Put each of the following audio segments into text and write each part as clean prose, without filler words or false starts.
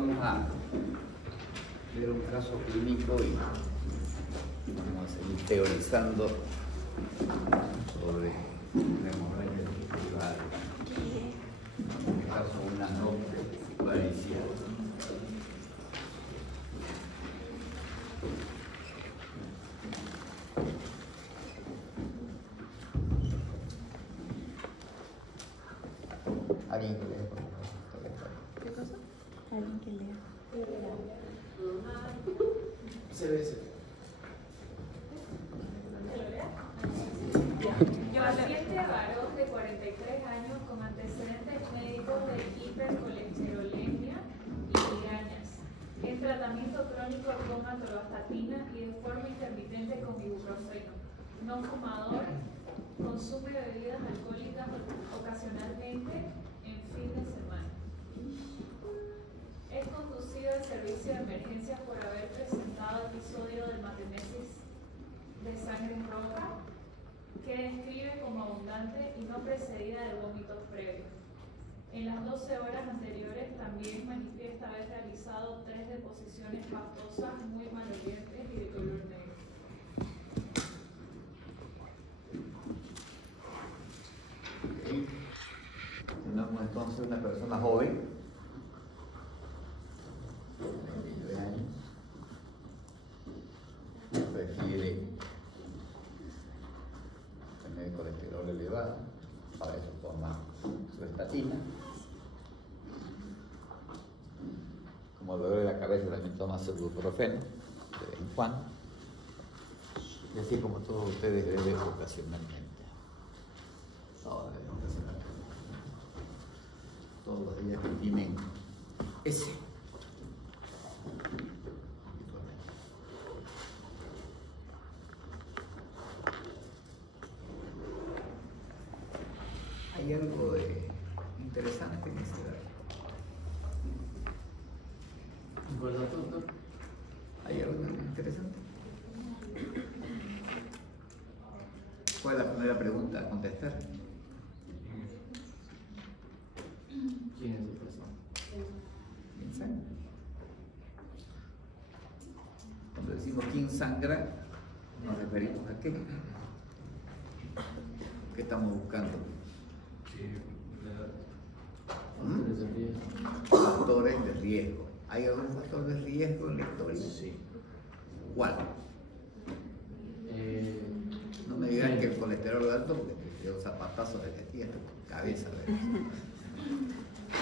vamos a ver un caso clínico y vamos a seguir teorizando sobre la hemorragia digestiva. En este caso, una no varicia. ¿Alguien que lea? ¿Qué cosa? Alguien que lea. Paciente varón de 43 años con antecedentes médicos de hipercolesterolemia y migrañas, en tratamiento crónico con atorvastatina y de forma intermitente con ibuprofeno, no fumador, consume bebidas alcohólicas ocasionalmente en fin de semana. Es conducido al servicio de emergencias por haber presentado episodio de hematemesis de sangre roja, que describe como abundante y no precedida de vómitos previos. En las 12 horas anteriores también manifiesta haber realizado 3 deposiciones pastosas muy malolientes y de color negro. Tenemos entonces una persona joven, 22 años, refiere tener colesterol elevado, para eso toma su estatina. Como dolor de la cabeza también toma su ibuprofeno de vez en cuando, y así como todos ustedes beben ocasionalmente. Ahora debemos hacer todos los días que tienen ese. Hay algo interesante en ese dato. ¿Verdad, doctor? ¿Hay algo interesante? ¿Cuál es la primera pregunta a contestar? ¿Quién es esa persona? ¿Quién sangra? Cuando decimos quién sangra, nos referimos a qué. ¿Qué estamos buscando? Factores de riesgo. ¿Hay algún factor de riesgo en la historia? Sí. ¿Cuál? No me digan que el colesterol alto, porque te dio zapatazos de que en tu cabeza.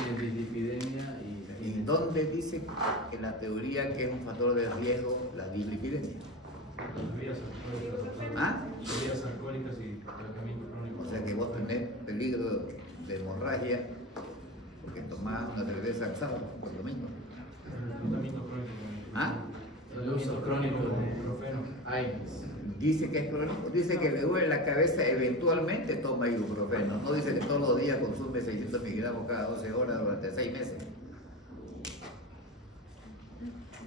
Tiene dislipidemia ¿Y dónde dice en la teoría que es un factor de riesgo la dislipidemia? ¿Ah? Bebidas alcohólicas y tratamiento crónico. O sea que vos tenés peligro de hemorragia porque tomás una cerveza el sábado o el domingo. Tratamiento crónico. ¿Ah? el uso crónico de Ibuprofeno. AINES. Dice que es crónico, dice que le duele la cabeza, eventualmente toma ibuprofeno. No dice que todos los días consume 600 miligramos cada 12 horas durante 6 meses.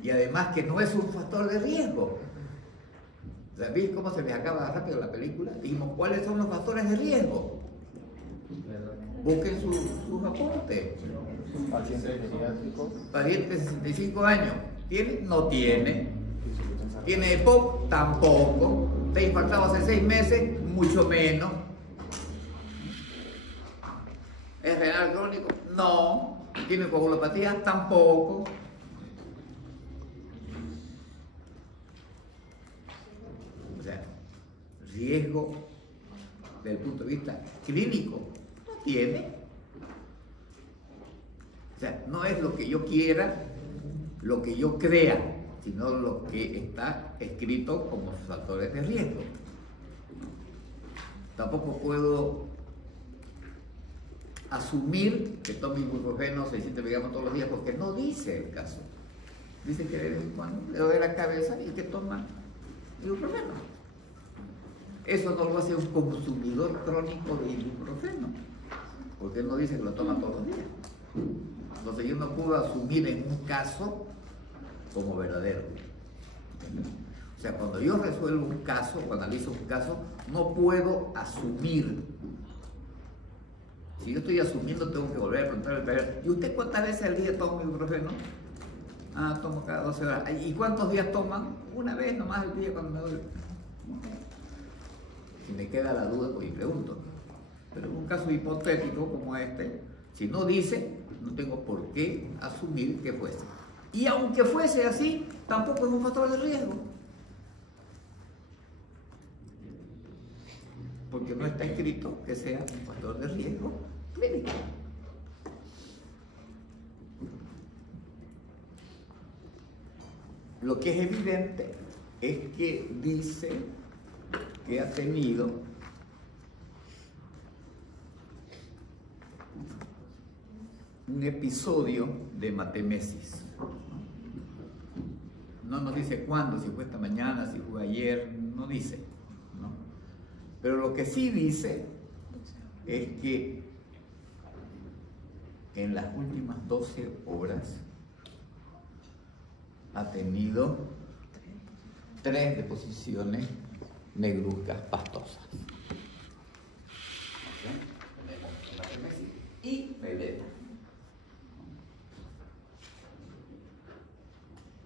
Y además que no es un factor de riesgo. ¿Sabéis cómo se les acaba rápido la película? Dijimos, ¿cuáles son los factores de riesgo? Busquen sus apuntes. Paciente pediátrico. Pariente de 65 años. ¿Tiene? No tiene. ¿Tiene EPOC? Tampoco. ¿Está impactado hace 6 meses? Mucho menos. ¿Es renal crónico? No. ¿Tiene coagulopatía? Tampoco. O sea, riesgo desde el punto de vista clínico no tiene. O sea, no es lo que yo quiera, lo que yo crea, sino lo que está escrito como factores de riesgo. Tampoco puedo asumir que tome ibuprofeno 600 miligramos todos los días, porque no dice el caso. Dice que de vez en cuando le duele la cabeza y que toma ibuprofeno. Eso no lo hace un consumidor crónico de ibuprofeno, porque él no dice que lo toma todos los días. Entonces yo no puedo asumir en un caso como verdadero. ¿Entiendes? O sea, cuando yo resuelvo un caso, cuando analizo un caso, no puedo asumir. Si yo estoy asumiendo, tengo que volver a preguntar al paciente: ¿y usted cuántas veces al día toma ibuprofeno? Ah, tomo cada 12 horas. ¿Y cuántos días toman? Una vez nomás al día cuando me duele. Si me queda la duda, pues y pregunto. Pero en un caso hipotético como este, si no dice, no tengo por qué asumir que fuese. Y aunque fuese así, tampoco es un factor de riesgo. Porque no está escrito que sea un factor de riesgo clínico. Lo que es evidente es que dice que ha tenido un episodio de hematemesis. No nos dice cuándo, si fue esta mañana, si fue ayer, no dice, ¿no? Pero lo que sí dice es que en las últimas 12 horas ha tenido 3 deposiciones negruzcas pastosas. Y melena.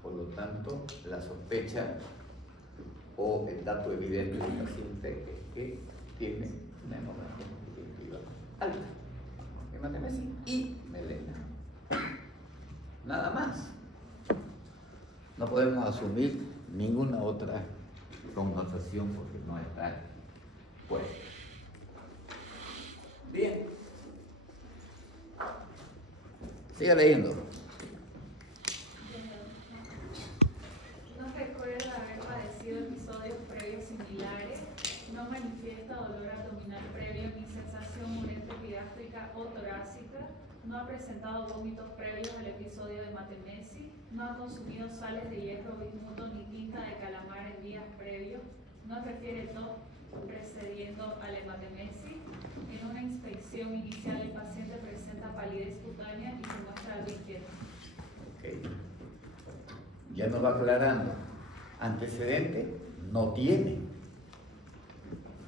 Por lo tanto, la sospecha o el dato evidente del paciente es que tiene una hemorragia constitutiva alta, hematemesis y melena. Nada más. No podemos asumir ninguna otra connotación porque no está puesta. Bien. Siga leyendo. No recuerda haber padecido episodios previos similares, no manifiesta dolor abdominal previo ni sensación muriente epigástrica o torácica, no ha presentado vómitos previos al episodio de hematemesis, no ha consumido sales de hierro, bismuto ni tinta de calamar en días previos, no refiere tos precediendo a la hematemesis. En una inspección inicial el paciente presenta palidez cutánea y se muestra algo inquieto. Okay. Ya nos va aclarando. Antecedente no tiene.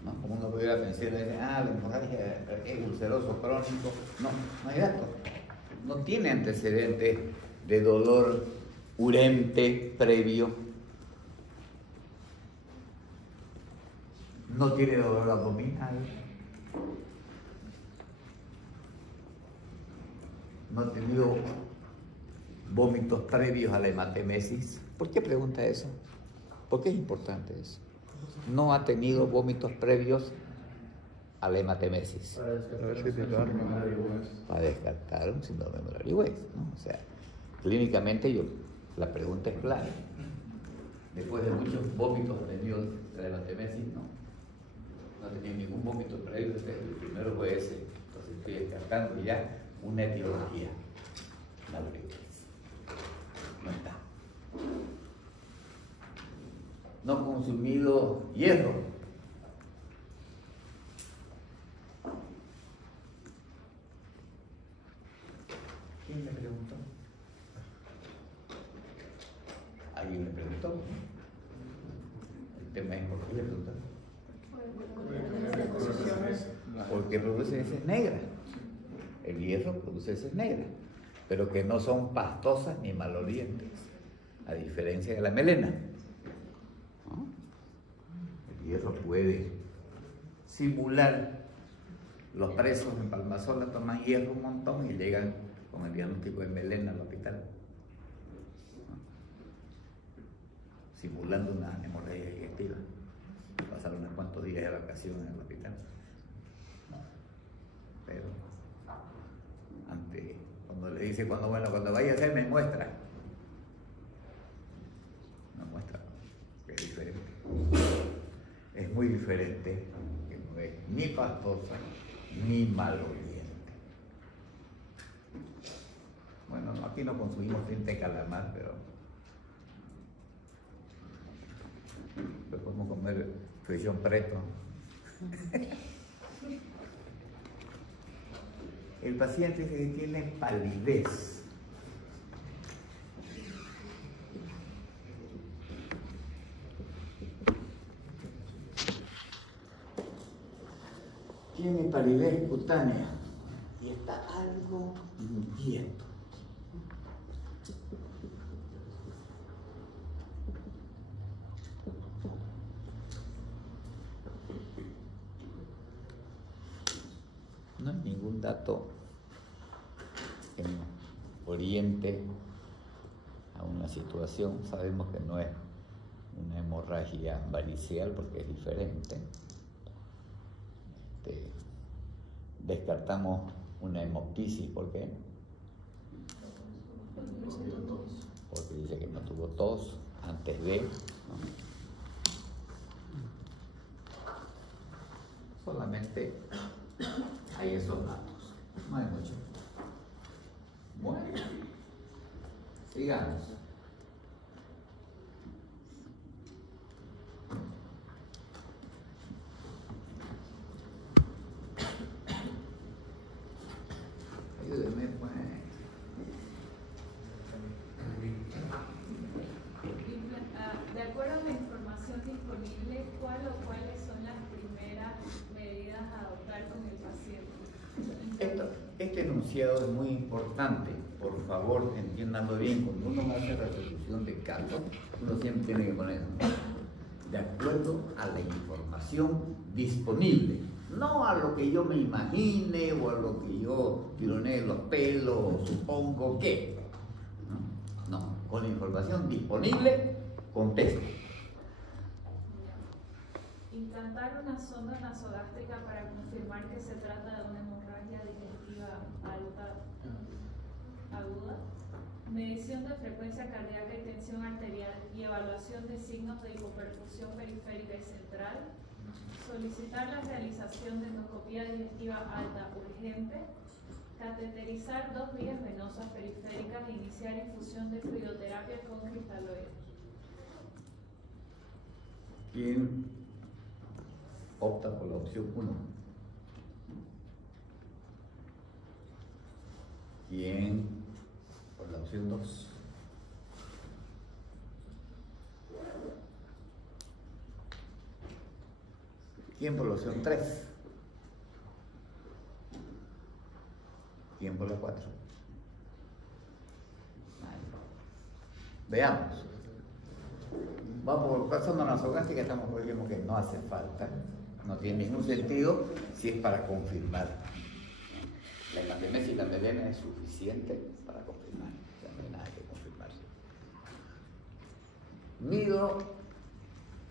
¿No? Como uno pudiera pensar, la hemorragia es ulceroso crónico. No, no hay datos. No tiene antecedentes de dolor urente previo. No tiene dolor abdominal. No ha tenido vómitos previos a la hematemesis. ¿Por qué pregunta eso? ¿Por qué es importante eso? No ha tenido vómitos previos a la hematemesis. Para descartar un síndrome de Moeller-Weiss, ¿no? O sea, clínicamente la pregunta es clara. Después de muchos vómitos ha tenido de la hematemesis, no ha tenido ningún vómito previo. El primero fue ese. Entonces estoy descartando ya una etiología. No está. No ha consumido hierro. ¿Quién me preguntó? ¿Alguien me preguntó? El tema es por qué le preguntaron. Porque produce heces negras. El hierro produce heces negras, pero que no son pastosas ni malolientes, a diferencia de la melena. ¿No? El hierro puede simular. Los presos en Palmasola toman hierro un montón y llegan con el diagnóstico de melena al hospital, ¿no? Simulando una hemorragia digestiva. Pasaron unos cuantos días de vacaciones en el hospital. ¿No? Pero cuando le dice cuando vaya a hacer me muestra que es diferente, es muy diferente, que no es ni pastosa ni maloliente. Bueno, aquí no consumimos tinta de calamar, pero podemos comer fricción preto. El paciente dice que tiene palidez. Tiene palidez cutánea y está algo inquieto. candidato en oriente a una situación, sabemos que no es una hemorragia varicial porque es diferente. Descartamos una hemoptisis, ¿por qué? Porque dice que no tuvo tos antes de, ¿no? Solamente hay esos datos, no hay mucho. Bueno, sigamos. Ayúdeme, pues. De acuerdo a la información disponible, ¿cuál o cuáles son las primeras medidas a adoptar con el paciente? Este enunciado es muy importante, por favor, entiéndanlo bien. Cuando uno hace resolución de casos, uno siempre tiene que poner de acuerdo a la información disponible, no a lo que yo me imagine o a lo que yo tironee los pelos o supongo que. No, con la información disponible, contesto. Implantar una sonda nasogástrica para confirmar que se trata de una hemorragia digestiva alta aguda. Medición de frecuencia cardíaca y tensión arterial y evaluación de signos de hipoperfusión periférica y central. Solicitar la realización de endoscopía digestiva alta urgente. Cateterizar 2 vías venosas periféricas e iniciar infusión de fluidoterapia con cristaloides. ¿Quién opta por la opción 1? ¿Quién por la opción 2? ¿Quién por la opción 3? ¿Quién por la 4? Veamos. Vamos por sonda nasogástrica, estamos viendo que no hace falta, no tiene ningún sentido si es para confirmar. La hemantemesis y la melena es suficiente para confirmar, o sea, no hay nada que confirmar. Mido,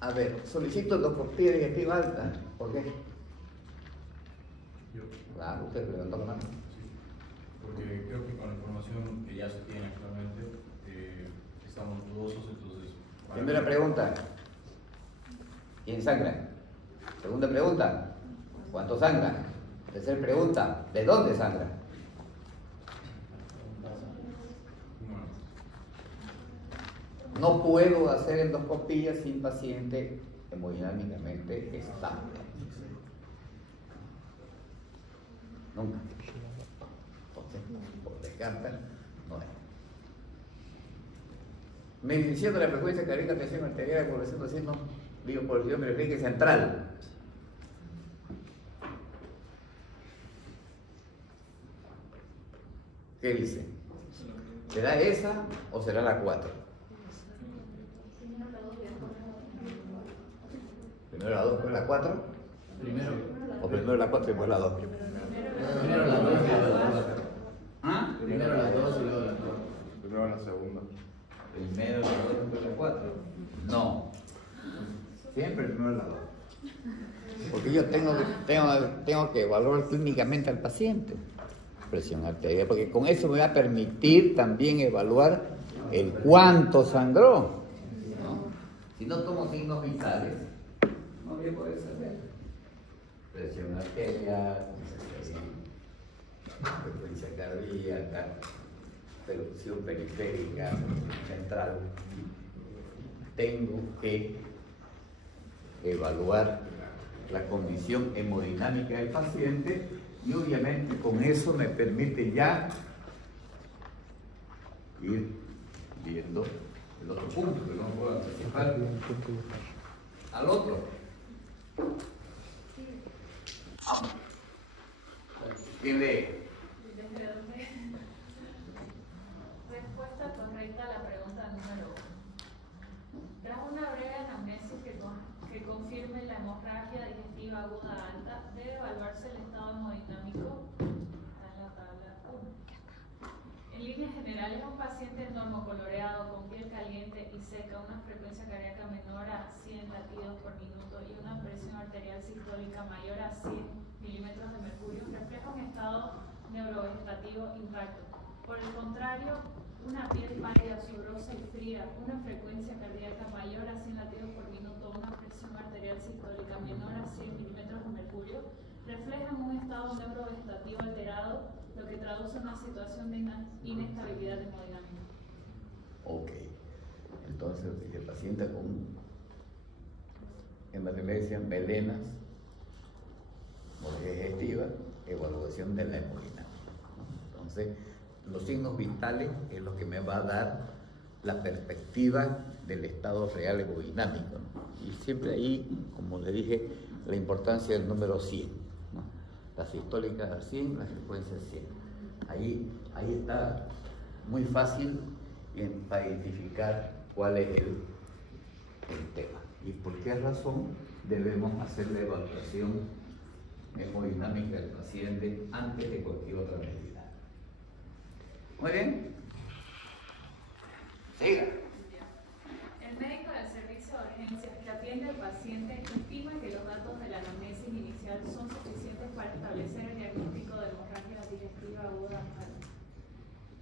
a ver, solicito endoscopía digestiva alta, ¿por qué? Yo, Claro, usted levantó la mano. sí, porque creo que con la información que ya se tiene actualmente, estamos dudosos, entonces... Primera pregunta, ¿quién sangra? Segunda pregunta, ¿cuánto sangra? Tercera pregunta, ¿de dónde sangra? No puedo hacer endoscopía sin paciente hemodinámicamente estable. Nunca. Entonces, por descarta, no es. Medición de la frecuencia cardíaca, tensión arterial, evaluación de signos, bioposición periférica y central. ¿Qué dice? ¿Será esa o será la 4? ¿Primero la 2, después la 4? Primero. ¿O primero la 4 y después la 2? Primero la 2 y luego la 4. ¿Ah? Primero la 2 y luego la 4. Primero la segunda. Primero la 2 y después la 4. No. Siempre primero la 2. Porque yo tengo que evaluar clínicamente al paciente. Presión arterial, porque con eso me va a permitir también evaluar el cuánto sangró, ¿no? Si no tomo signos vitales, no voy a poder saber. Presión arterial, frecuencia cardíaca, perfusión periférica, central. Tengo que evaluar la condición hemodinámica del paciente. Y obviamente con eso me permite ya ir viendo el otro punto, que no puedo anticipar al otro. Vamos. ¿Quién lee? Respuesta correcta a la pregunta número 1. Tras una breve anamnesis que confirme la hemorragia digestiva aguda alta, debe evaluarse el estado hemodinámico En líneas generales, un paciente normocoloreado con piel caliente y seca, una frecuencia cardíaca menor a 100 latidos por minuto y una presión arterial sistólica mayor a 100 milímetros de mercurio refleja un estado neurovegetativo intacto. Por el contrario, una piel pálida, sudorosa y fría, una frecuencia cardíaca mayor a 100 latidos por minuto, una presión arterial sistólica menor a 100 milímetros de mercurio reflejan un estado neurovegetativo alterado, lo que traduce una situación de inestabilidad hemodinámica. Ok, entonces el paciente con hematomegalia, melenas, digestiva, evaluación de la hemodinámica. Entonces, los signos vitales es lo que me va a dar la perspectiva del estado real hemodinámico, ¿no? Y siempre ahí, como le dije, la importancia del número 100, ¿no? La sistólica 100, la frecuencia 100. Ahí está muy fácil para identificar cuál es el tema y por qué razón debemos hacer la evaluación hemodinámica del paciente antes de cualquier otra medida. Muy bien. Siga. El médico del servicio de urgencias que atiende al paciente estima que los datos de la anamnesis inicial son suficientes para establecer el diagnóstico de hemorragia digestiva aguda.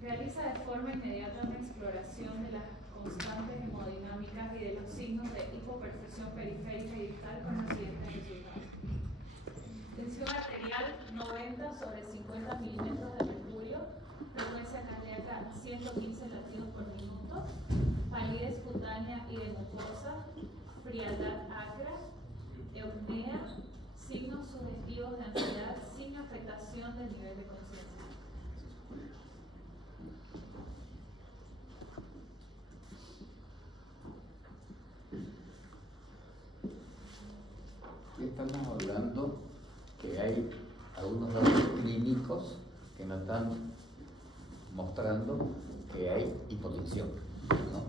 Realiza de forma inmediata una exploración de las constantes hemodinámicas y de los signos de hipoperfusión periférica y distal con los siguientes resultados. Tensión arterial 90 sobre 50 milímetros de mercurio, frecuencia cardíaca 115 latidos por minuto, palidez cutánea y de mucosa, frialdad acra, eupnea, signos sugestivos de ansiedad sin afectación del nivel de conciencia. Aquí estamos hablando que hay algunos datos clínicos que nos están mostrando que hay hipotensión, ¿no?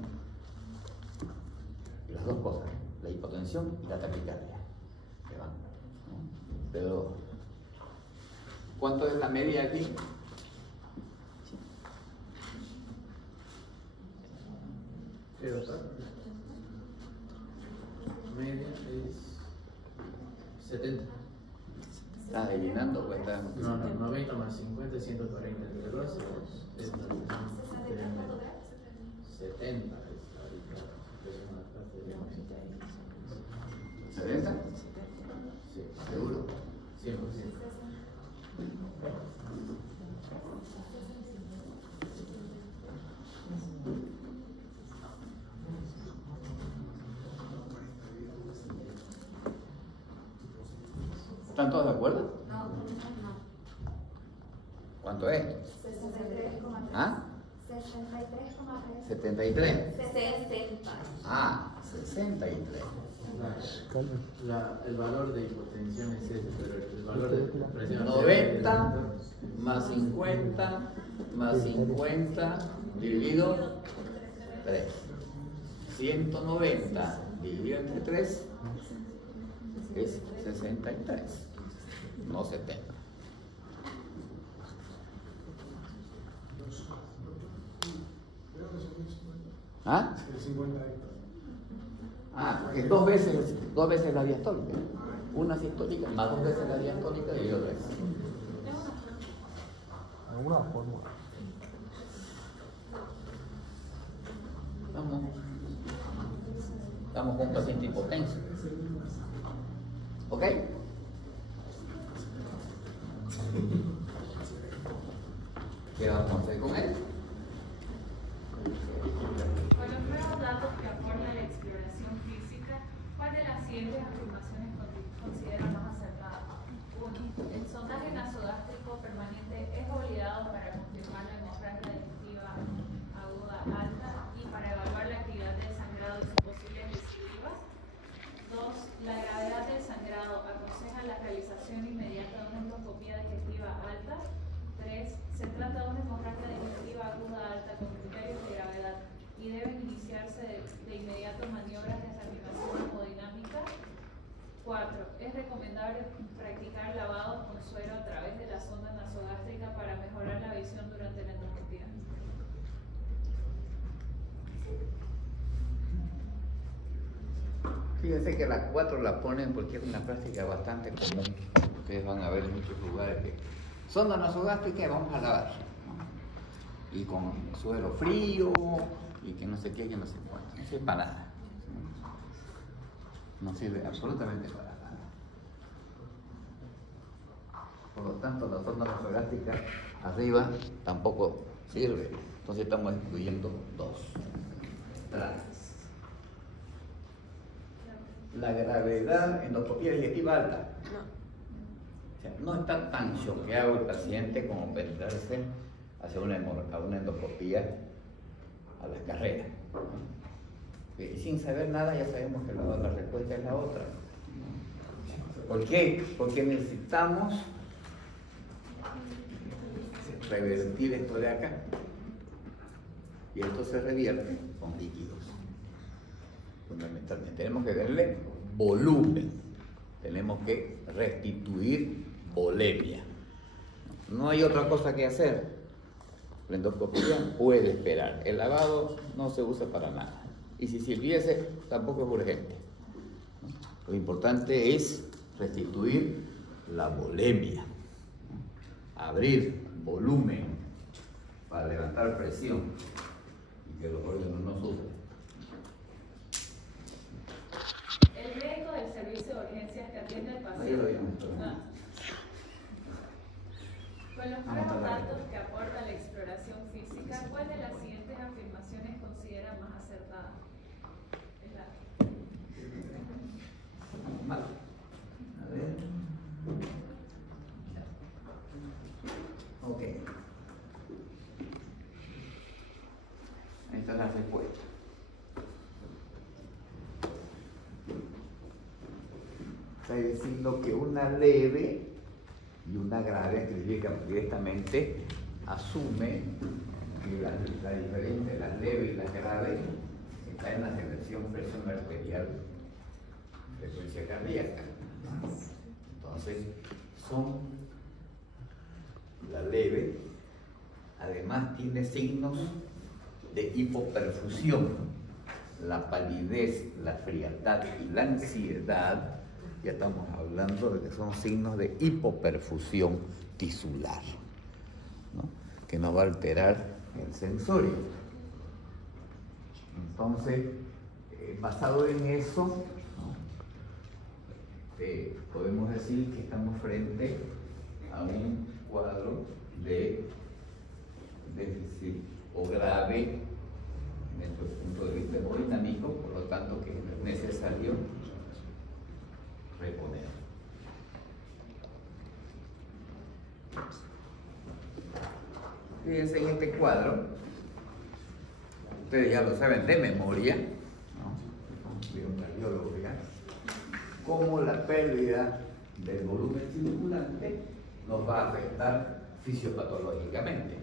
Y las dos cosas, la hipotensión y la taquicardia, que van, ¿no? Pero, ¿cuánto es la media aquí? Media es 70. ¿Estás eliminando o estás? No, 90 más 50 es 140. El error es 70 es ahorita. Es una parte de ¿70? Sí, ¿Seguro? 100%. ¿Están todos de acuerdo? No. ¿Cuánto es? 63,3. ¿Ah? 63,3. 73. 60. Ah, 63. El valor de hipotensión es ese, pero el valor de presión 90 más 50 más 50 dividido 3. 190 dividido entre 3 es 63, no 70. ¿Ah? Ah, es dos veces la diastólica. Una sistólica más 2 veces la diastólica y otra vez. Alguna fórmula. Estamos con un paciente hipotenso. ¿Ok? ¿Qué vamos a hacer con él? Con los nuevos datos que aporta la exploración física, ¿cuál de las siguientes afirmaciones considera más acertada? 1. El sondaje nasogástrico permanente es obligado para confirmar la hemorragia digestiva aguda alta y para evaluar la actividad del sangrado y sus posibles recidivas. 2. La gravedad del sangrado aconseja la realización inmediata de una endoscopía digestiva alta. 3. Se trata de una hemorragia digestiva aguda alta con criterios de gravedad y deben iniciarse de inmediato maniobras de reanimación hemodinámica. 4. Es recomendable practicar lavados con suero a través de la sonda nasogástrica para mejorar la visión durante la endoscopía. Fíjense que las 4 la ponen porque es una práctica bastante común. Ustedes van a ver en muchos lugares que sonda nasogástrica y vamos a lavar, ¿no? Y con suelo frío y que no sé qué, que no sé cuánto. No sirve para nada. No sirve absolutamente para nada. Por lo tanto, la sonda nasogástrica arriba tampoco sirve. Entonces estamos excluyendo 2 entradas. La gravedad endoscopía digestiva alta. O sea, no está tan choqueado el paciente como pensarse hacer una endoscopía a la carrera. Y sin saber nada ya sabemos que la respuesta es la otra. ¿Por qué? Porque necesitamos revertir esto de acá. Y esto se revierte con líquidos. Fundamentalmente tenemos que darle volumen, tenemos que restituir volemia. No hay otra cosa que hacer. La endoscopía puede esperar, el lavado no se usa para nada, y si sirviese tampoco es urgente. Lo importante es restituir la volemia, abrir volumen para levantar presión y que los órganos no sufran. El médico del servicio de urgencias que atiende al Ahí lo paciente. vimos, pero no. Con los nuevos datos que aporta la exploración física, ¿cuál de las siguientes afirmaciones considera más acertada? Es la Vale. A ver. Ok. Ahí está la respuesta. Está diciendo que una leve y una grave, que directamente asume que la diferencia de las leves y las graves está en la selección presión arterial, frecuencia cardíaca. Entonces, la leve, además tiene signos de hipoperfusión, la palidez, la frialdad y la ansiedad. Ya estamos hablando de que son signos de hipoperfusión tisular, ¿no? Que nos va a alterar el sensorio. Entonces, basado en eso, ¿no? Podemos decir que estamos frente a un cuadro de déficit o grave desde el punto de vista hemodinámico, por lo tanto que es necesario reponer. Fíjense en este cuadro, ustedes ya lo saben de memoria, ¿no? Fueron cardiólogos ya, cómo la pérdida del volumen circulante nos va a afectar fisiopatológicamente.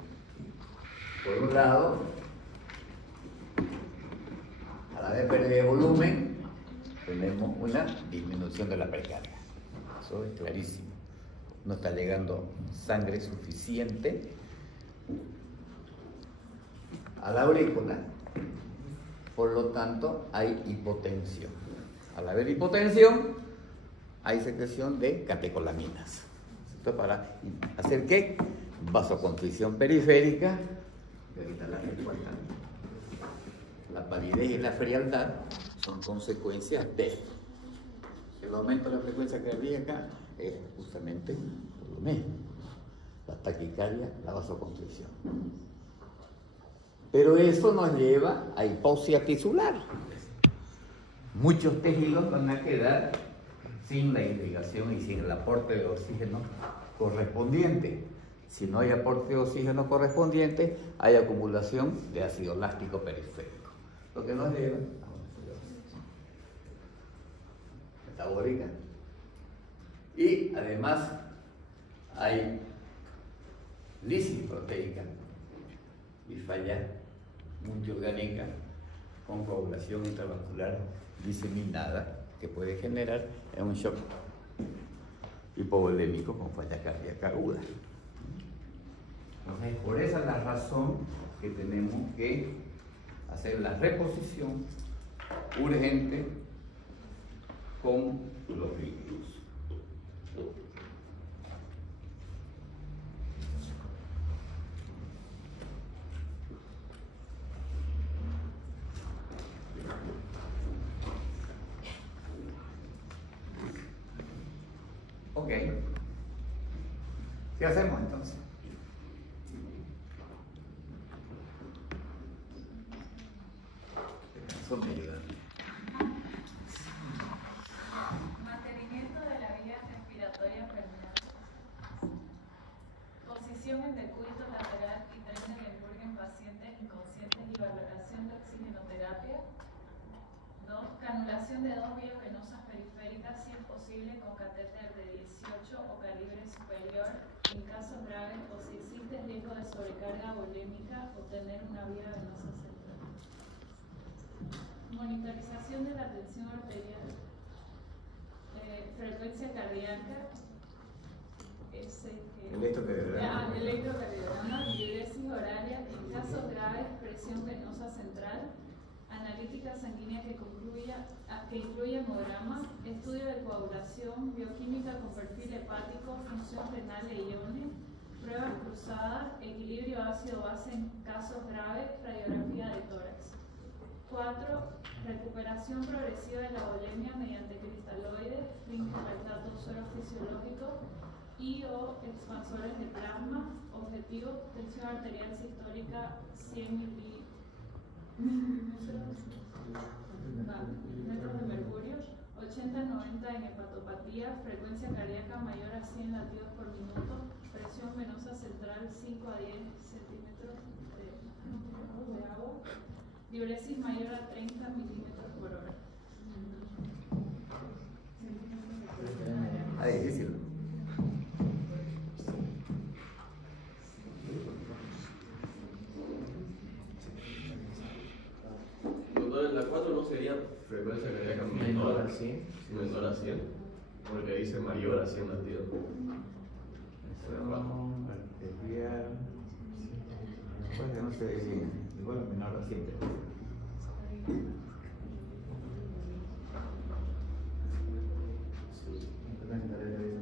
Por un lado, a la vez pérdida de volumen, tenemos una disminución de la precarga. Eso es clarísimo. No está llegando sangre suficiente a la aurícula. Por lo tanto, hay hipotensión. Al haber hipotensión, hay secreción de catecolaminas. Esto para hacer ¿qué? Vasoconstricción periférica, que ahorita la respuesta. La palidez y la frialdad son consecuencias de el aumento de la frecuencia cardíaca, es justamente lo mismo, la taquicardia, la vasoconstricción. Pero eso nos lleva a hipoxia tisular. Muchos tejidos van a quedar sin la irrigación y sin el aporte de oxígeno correspondiente. Si no hay aporte de oxígeno correspondiente, hay acumulación de ácido láctico periférico, lo que nos lleva a una cirrosis metabólica. Y además hay lisis proteica y falla multiorgánica con coagulación intravascular diseminada que puede generar un shock hipovolémico con falla cardíaca aguda. Entonces, por esa es la razón que tenemos que hacer la reposición urgente con los líquidos. Ok. ¿Qué hacemos entonces? Eso me ayuda. Mantenimiento de la vía respiratoria permeable. Posición en decúbito lateral y Trendelenburg en pacientes inconscientes y valoración de oxigenoterapia. 2. Canulación de 2 vías venosas periféricas, si es posible, con catéter de 18 o calibre superior, en casos graves o si existe riesgo de sobrecarga volémica o tener una vía venosa central. Monitorización de la tensión arterial, frecuencia cardíaca, electrocardiograma, diuresis horaria, en casos graves, presión venosa central, analítica sanguínea que incluye hemograma, estudio de coagulación, bioquímica con perfil hepático, función renal e iones, pruebas cruzadas, equilibrio ácido-base en casos graves, radiografía de tórax. 4. Recuperación progresiva de la volemia mediante cristaloides, lactato suero fisiológico y o expansores de plasma. Objetivo, tensión arterial sistólica 100 metros de mercurio, 80-90 en hepatopatía, frecuencia cardíaca mayor a 100 latidos por minuto, presión venosa central 5 a 10 centímetros de agua, diuresis mayor a 30 milímetros por hora. Ah, difícil. La 4 no sería frecuencia cardíaca menor a 100, menor a 100, porque dice mayor a 100 latidos. Arterial. Pues no sé, igual menor a 100.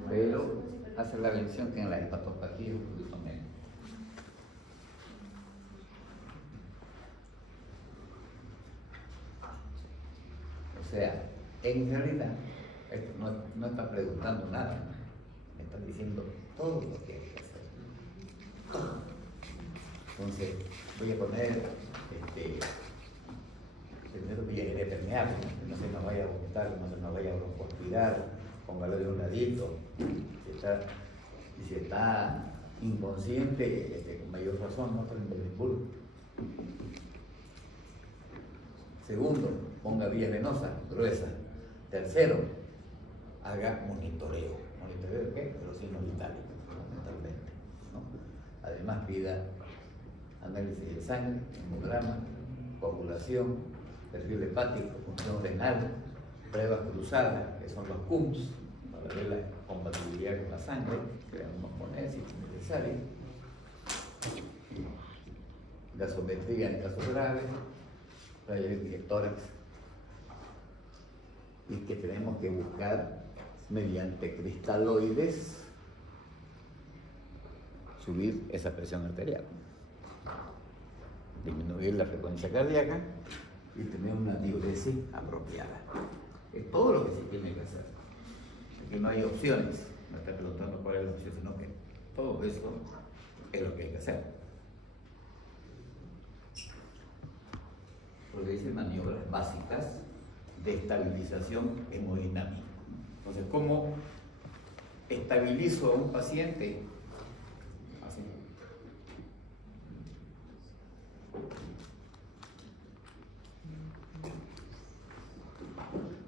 Pero hace la mención que en la hepatopatía es un poquito menos. O sea, en realidad, esto no está preguntando nada, me está diciendo todo lo que hay que hacer. Todo. Entonces, voy a poner, primero voy a ir permeable, que no se nos vaya a vomitar, que no se nos vaya a broncoaspirar, póngalo de un ladito. Si está inconsciente, con mayor razón, no Trendelenburg. Segundo, ponga vías venosas gruesas. Tercero, haga monitoreo. ¿Monitoreo de qué? De los signos vitales, fundamentalmente, ¿no? Además, pida análisis de sangre, hemograma, coagulación, perfil hepático, función renal, pruebas cruzadas, que son los CUMS, para ver la compatibilidad con la sangre, que vamos a poner si es necesario. Gasometría en casos graves, rayos de tórax, y que tenemos que buscar mediante cristaloides subir esa presión arterial, disminuir la frecuencia cardíaca y tener una diuresis apropiada. Es todo lo que se tiene que hacer. Aquí no hay opciones, no está preguntando cuál es la opción, sino que todo eso es lo que hay que hacer. Porque dice maniobras básicas de estabilización hemodinámica. Entonces, ¿cómo estabilizo a un paciente? Así.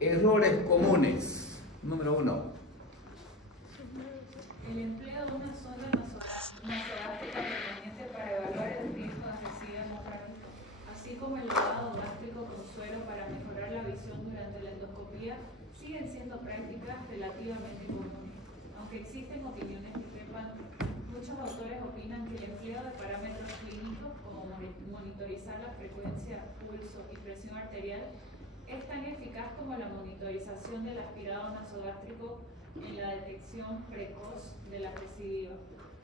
Errores comunes. Número 1. El empleo de una sonda nasogástrica permanente para evaluar el riesgo de suicidio hemorrágico, así como el lavado gástrico con suero para mejorar la visión durante la endoscopía, siguen siendo prácticas relativamente comunes, aunque existen opiniones discrepantes. Muchos autores opinan que el empleo de parámetros clínicos como monitorizar la frecuencia, pulso y presión arterial es tan eficaz como la monitorización del aspirado nasogástrico en la detección precoz de la recidiva,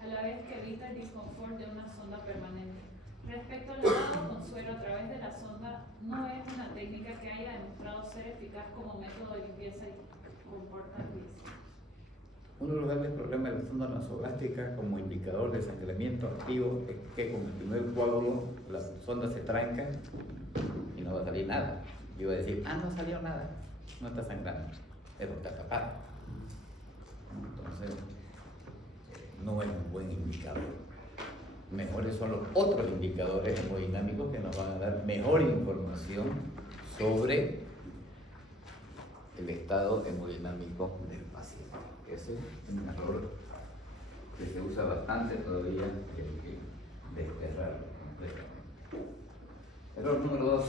a la vez que evita el disconfort de una sonda permanente. Respecto al lavado con suero a través de la sonda, no es una técnica que haya demostrado ser eficaz como método de limpieza y comporta riesgo. Uno de los grandes problemas de la sonda nasogástrica como indicador de sangramiento activo es que con el primer coágulo la sonda se tranca y no va a salir nada. Yo iba a decir, no salió nada, no está sangrando, pero está tapado. Entonces, no es un buen indicador. Mejores son los otros indicadores hemodinámicos que nos van a dar mejor información sobre el estado hemodinámico del paciente. Ese es un error que se usa bastante todavía, que hay que desterrarlo completamente. Error número 2.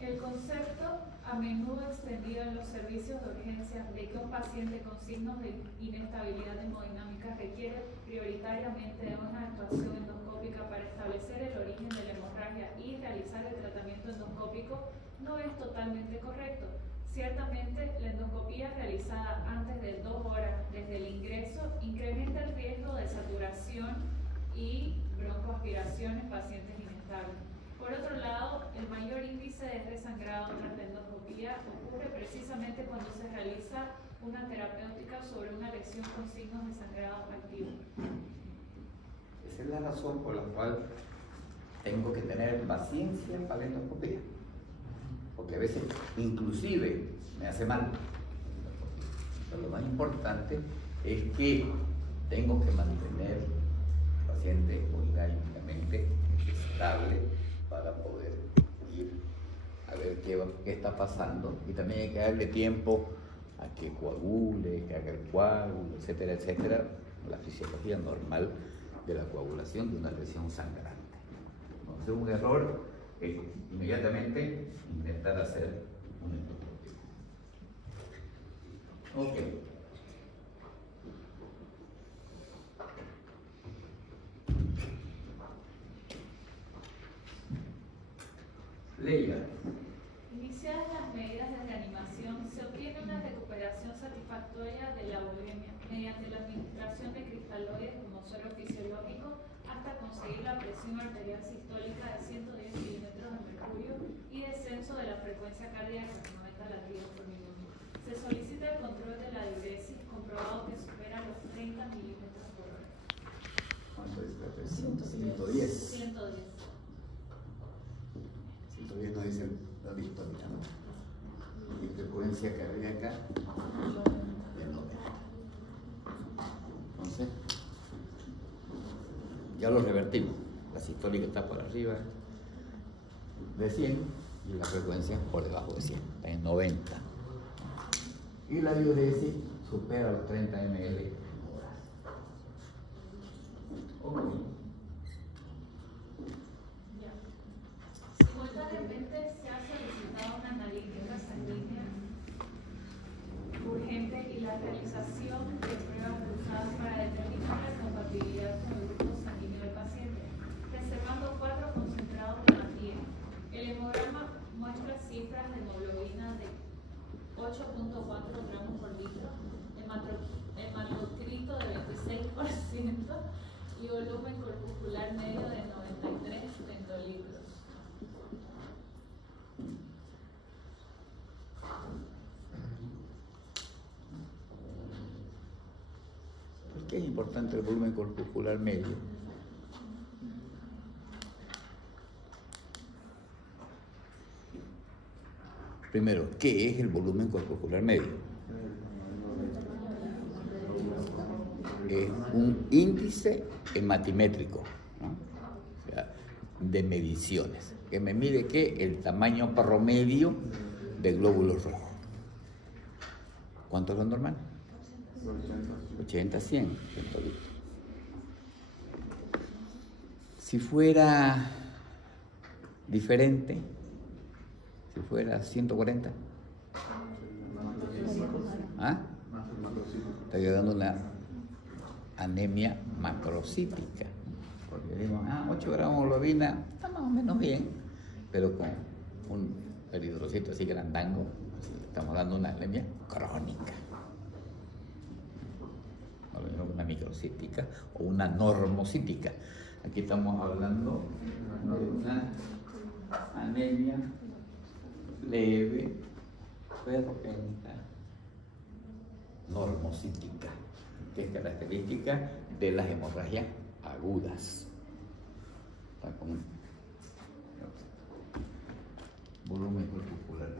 El concepto a menudo extendido en los servicios de urgencia de que un paciente con signos de inestabilidad hemodinámica requiere prioritariamente de una actuación endoscópica para establecer el origen de la hemorragia y realizar el tratamiento endoscópico no es totalmente correcto. Ciertamente, la endoscopía realizada antes de 2 horas desde el ingreso incrementa el riesgo de saturación y broncoaspiración en pacientes inestables. Por otro lado, el mayor índice de resangrado tras la endoscopía ocurre precisamente cuando se realiza una terapéutica sobre una lesión con signos de sangrado activo. Esa es la razón por la cual tengo que tener paciencia para la endoscopía. Porque a veces, inclusive, me hace mal. Pero lo más importante es que tengo que mantener al paciente hemodinámicamente estable para poder ir a ver qué está pasando, y también hay que darle tiempo a que coagule, que haga el coágulo, etcétera, etcétera, la fisiología normal de la coagulación de una lesión sangrante. Entonces, un error es inmediatamente intentar hacer un endoscopia. Ok. Leia. Iniciadas las medidas de reanimación, se obtiene una recuperación satisfactoria de la bulimia mediante la administración de cristaloides como suero fisiológico hasta conseguir la presión arterial sistólica de 110 milímetros de mercurio y descenso de la frecuencia cardíaca de 90 latidos por minuto. Se solicita el control de la diuresis, comprobado que supera los 30 milímetros por hora. ¿Cuánto es la presión? 110. 110 no dice la distonia, ¿no? Y frecuencia cardíaca de 90. Entonces, ya lo revertimos. La sistólica está por arriba de 100 y la frecuencia por debajo de 100, está en 90. Y la diuresis supera los 30 ml. Okay. Simultáneamente se ha solicitado una analítica sanguínea urgente y la realización de pruebas cruzadas para determinar la compatibilidad con el grupo sanguíneo del paciente, reservando 4 concentrados de hematía. El hemograma muestra cifras de hemoglobina de 8.4 gramos por litro, hematocrito de 26% y volumen corpuscular medio de 93 pentolitros. ¿Por qué es importante el volumen corpuscular medio? Primero, ¿qué es el volumen corpuscular medio? Es un índice hematimétrico, ¿no? O sea, de mediciones, que me mide ¿qué? El tamaño promedio de glóbulos rojos. ¿Cuánto es lo normal? 80 a 100 centilitros. Si fuera diferente, si fuera 140, ¿ah? Está llegando anemia macrocítica. Porque digo, 8 gramos de hemoglobina está más o menos bien, pero con un eritrocito así grandango, así, estamos dando una anemia crónica. No lo mismo que una microcítica o una normocítica. Aquí estamos hablando de una anemia leve, pero normocítica, que es característica de las hemorragias agudas. Está con volumen corpuscular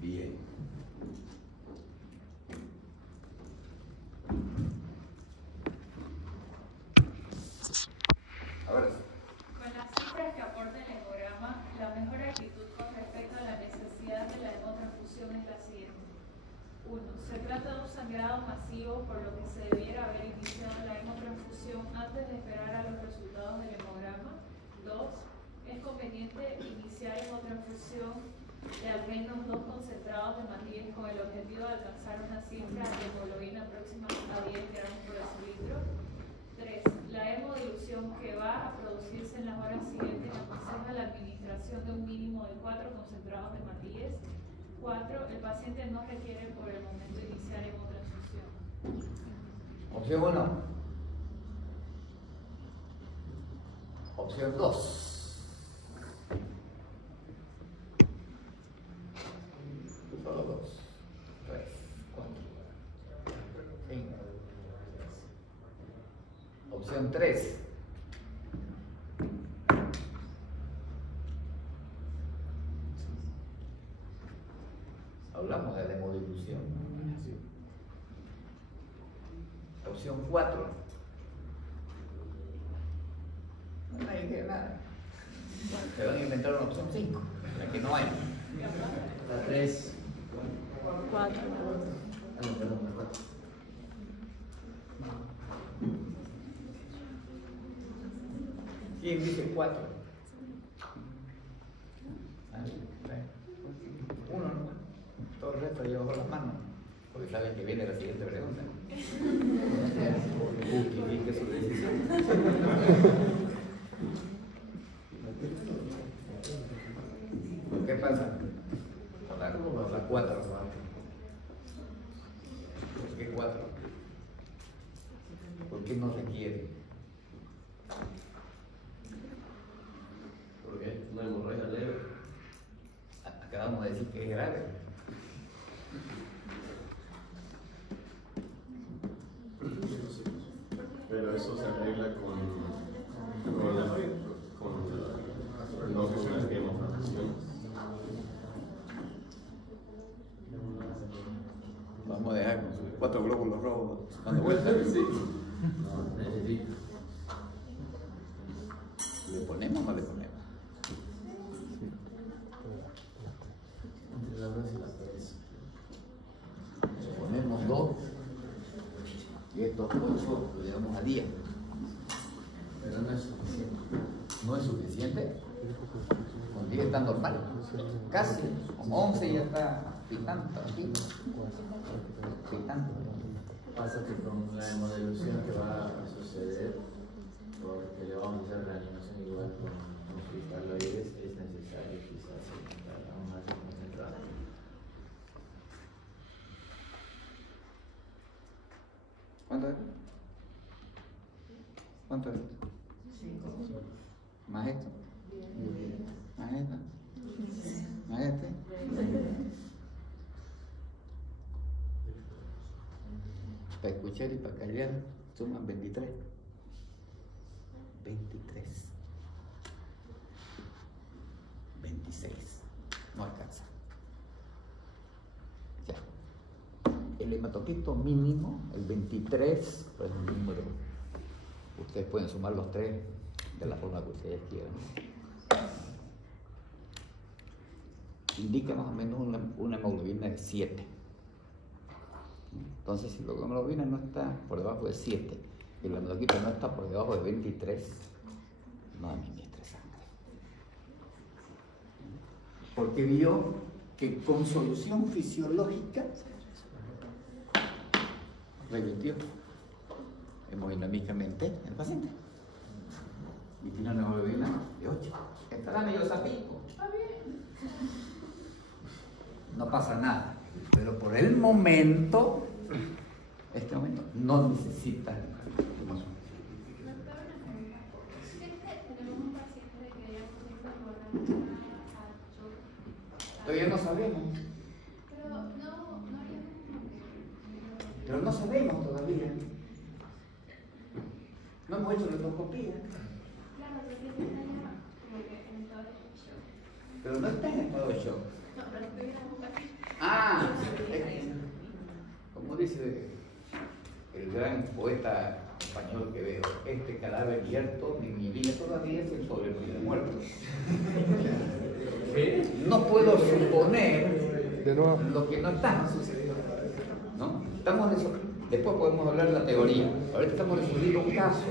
bien. Ahora sí. Con las cifras que aporta el hemograma, la mejor actitud con respecto a la necesidad de la hemotransfusión es la siguiente. 1. Se trata de un sangrado masivo, por lo que se debiera haber iniciado la hemotransfusión antes de esperar a los resultados del hemograma. 2. Es conveniente iniciar hemotransfusión de al menos 2 concentrados de matíes con el objetivo de alcanzar una cifra de hemoglobina próxima a 10 gramos por decilitro. 3. La hemodilución que va a producirse en las horas siguientes aconseja la administración de un mínimo de 4 concentrados de matíes. 4. El paciente no requiere por el momento iniciar hemotransfusión. Opción 1. Opción 2. Solo 2, 3, 4, 5. Opción 3. Hablamos de la hemodilución. Opción 4. No hay que nada. Se van a inventar una opción 5, la que no hay. La 3. 4. Perdón, la 4. ¿Quién dice 4? Uno, ¿no? Todo el resto llevo las manos, porque saben que viene la siguiente pregunta. Justifique su decisión. ¿Qué pasa? Con la 4. ¿Por qué 4? ¿Por qué no requiere? Porque una hemorragia leve. Acabamos de decir que es grave. Pero eso se arregla con la hemotransfusión. Vamos a dejar con sus 4 glóbulos rojos dando vueltas. Sí. No, necesito. ¿Le ponemos o no le ponemos? Entre la 2 y la 3. Le ponemos 2 y estos 8 lo llevamos a 10. Pero no es suficiente. ¿No es suficiente? Con 10 está normal. Casi, con 11 ya está pitando aquí. Pitando. Pasa que con la hemodilución que va a suceder, porque le vamos a hacer reanimación igual con cristaloides, es necesario quizás aumentar aún más el concentrado. ¿Cuánto es? ¿Cuánto es? 5. ¿Más esto? ¿Más esto? ¿Más este? Para escuchar y para callar suman 23. 23. 26. No alcanza. Ya. El hematocrito mínimo, el 23, pues un número. Ustedes pueden sumar los 3 de la forma que ustedes quieran. Indica más o menos una hemoglobina de 7. Entonces, si la hemoglobina no está por debajo de 7 y el hematocrito no está por debajo de 23, no administre sangre. Porque vio que con solución fisiológica revirtió hemodinámicamente el paciente. Y tiene una hemoglobina de 8. Estará medio sapico. Está bien. No pasa nada. Pero por el momento, este momento, no necesita. Todavía no sabemos. Pero no sabemos todavía. No hemos hecho la endoscopía. Pero no está en estado de shock. Ah, como dice el gran poeta español que veo, este cadáver yerto mi vida todavía es el sobreviviente de muertos. No puedo suponer lo que no está. ¿No? Estamos después podemos hablar de la teoría. Ahorita estamos resolviendo un caso.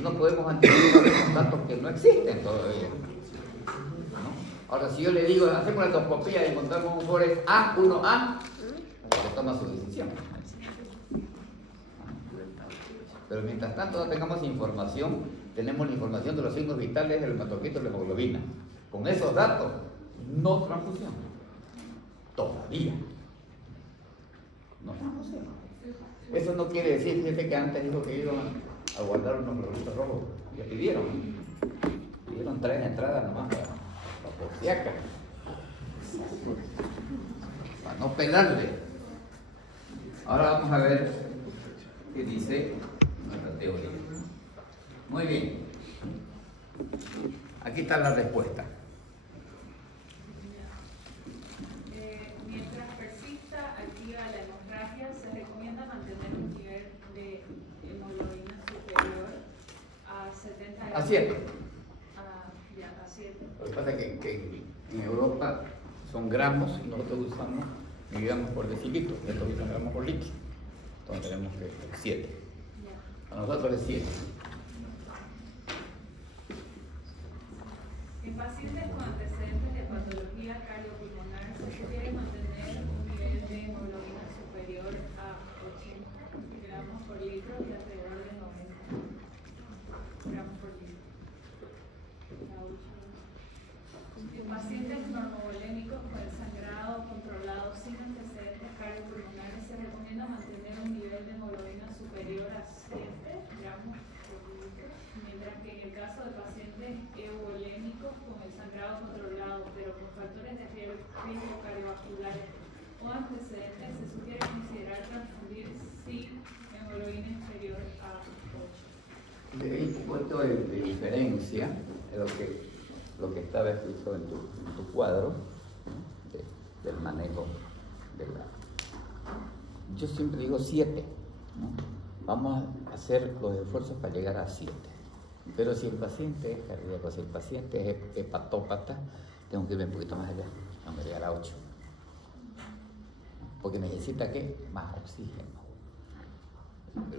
No podemos anticipar esos datos que no existen todavía. ¿No? Ahora, si yo le digo, hacemos la endoscopía y encontramos un Forest A, 1A, se toma su decisión. Pero mientras tanto no tengamos información, tenemos la información de los signos vitales del hematocrito y la hemoglobina. Con esos datos, no transfusión. Todavía. No transfusión. Eso no quiere decir, fíjate que antes dijo que iban a guardar unos glóbulos rojos. Ya pidieron 3 entradas nomás para por si acaso. Para no pelarle. Ahora vamos a ver qué dice nuestra teoría. Muy bien. Aquí está la respuesta. Mientras persista activa la hemorragia, se recomienda mantener un nivel de hemoglobina superior a 70 gramos. A 7. A 7. Lo que pasa es que en Europa son gramos y nosotros usamos miligramos por decilitro, estos usan gramos por litro. Entonces tenemos que 7. A nosotros es 7. En pacientes con antecedentes de patología cardiopulmonar se sugiere mantener un nivel de hemoglobina superior a 80 gramos por litro y alrededor de 90 gramos por litro. En pacientes normovolémicos con el sangrado controlado sin antecedentes cardiopulmonares se recomienda mantener un nivel de hemoglobina superior a 7 gramos por litro, mientras que en el caso de pacientes euvolémicos con el sangrado controlado pero con factores de riesgo cardiovasculares o antecedentes se sugiere considerar transfundir sin hemoglobina inferior a 8. Hay un punto de diferencia de lo que estaba escrito en tu cuadro, ¿no? Del manejo de la... Yo siempre digo 7, ¿no? Vamos a hacer los esfuerzos para llegar a 7. Pero si el paciente es cardíaco, si el paciente es hepatópata, tengo que ir un poquito más allá, tengo que llegar a 8. Porque necesita ¿qué? Más oxígeno.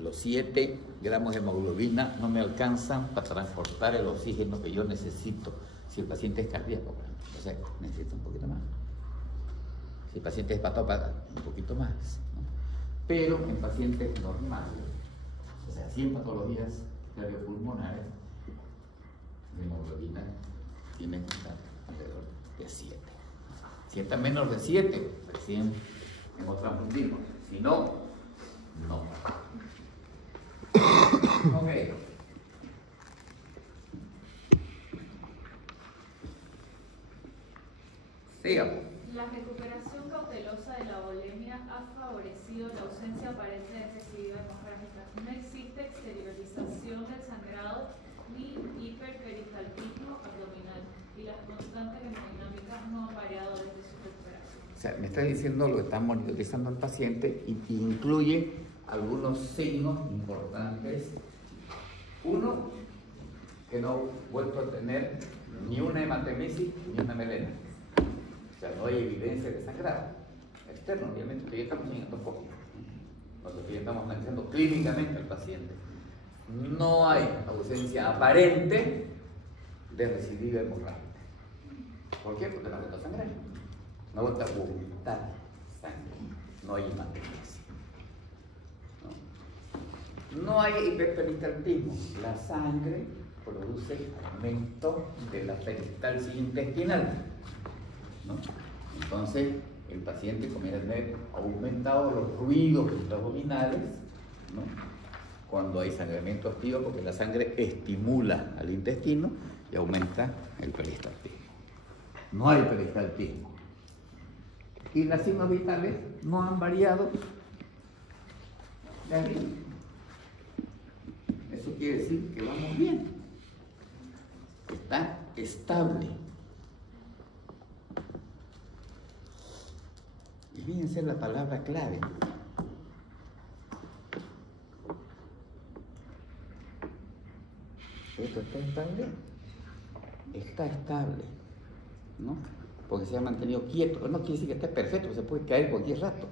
Los 7 gramos de hemoglobina no me alcanzan para transportar el oxígeno que yo necesito si el paciente es cardíaco. Entonces necesita un poquito más. Si el paciente es hepatópata, un poquito más, ¿no? Pero en pacientes normales, o sea, 100 patologías cardiopulmonares, la hemoglobina tiene que estar alrededor de 7. Si está menos de 7, recién hemos transfundido. Si no, no. Ok. Sigamos. La recuperación cautelosa de la volemia ha favorecido la ausencia aparente de recidiva hemorrágica. No existe exteriorización del sangrado ni hiperperistaltismo abdominal y las constantes hemodinámicas no han variado desde su recuperación. O sea, me está diciendo lo que está monitorizando el paciente y incluye algunos signos importantes. Uno, que no he vuelto a tener ni una hematemesis ni una melena. O sea, no hay evidencia de sangrado externo, obviamente, que ya estamos en endoscopia. Nosotros ya estamos analizando clínicamente al paciente. No hay ausencia aparente de recidiva hemorrágica. ¿Por qué? Porque no ha vuelto a sangrar. No ha vuelto a vomitar sangre. No hay hematemesis. ¿No? No hay hiperperistaltismo. La sangre produce aumento de la peristalsis intestinal, ¿no? Entonces, el paciente comienza a tener aumentados los ruidos abdominales, ¿no? Cuando hay sangramiento activo, porque la sangre estimula al intestino y aumenta el peristaltismo. No hay peristaltismo. Y las signos vitales no han variado de arriba. Eso quiere decir que vamos bien. Está estable. Y fíjense la palabra clave. Esto está estable. Está estable, ¿no? Porque se ha mantenido quieto. No quiere decir que esté perfecto, se puede caer cualquier rato.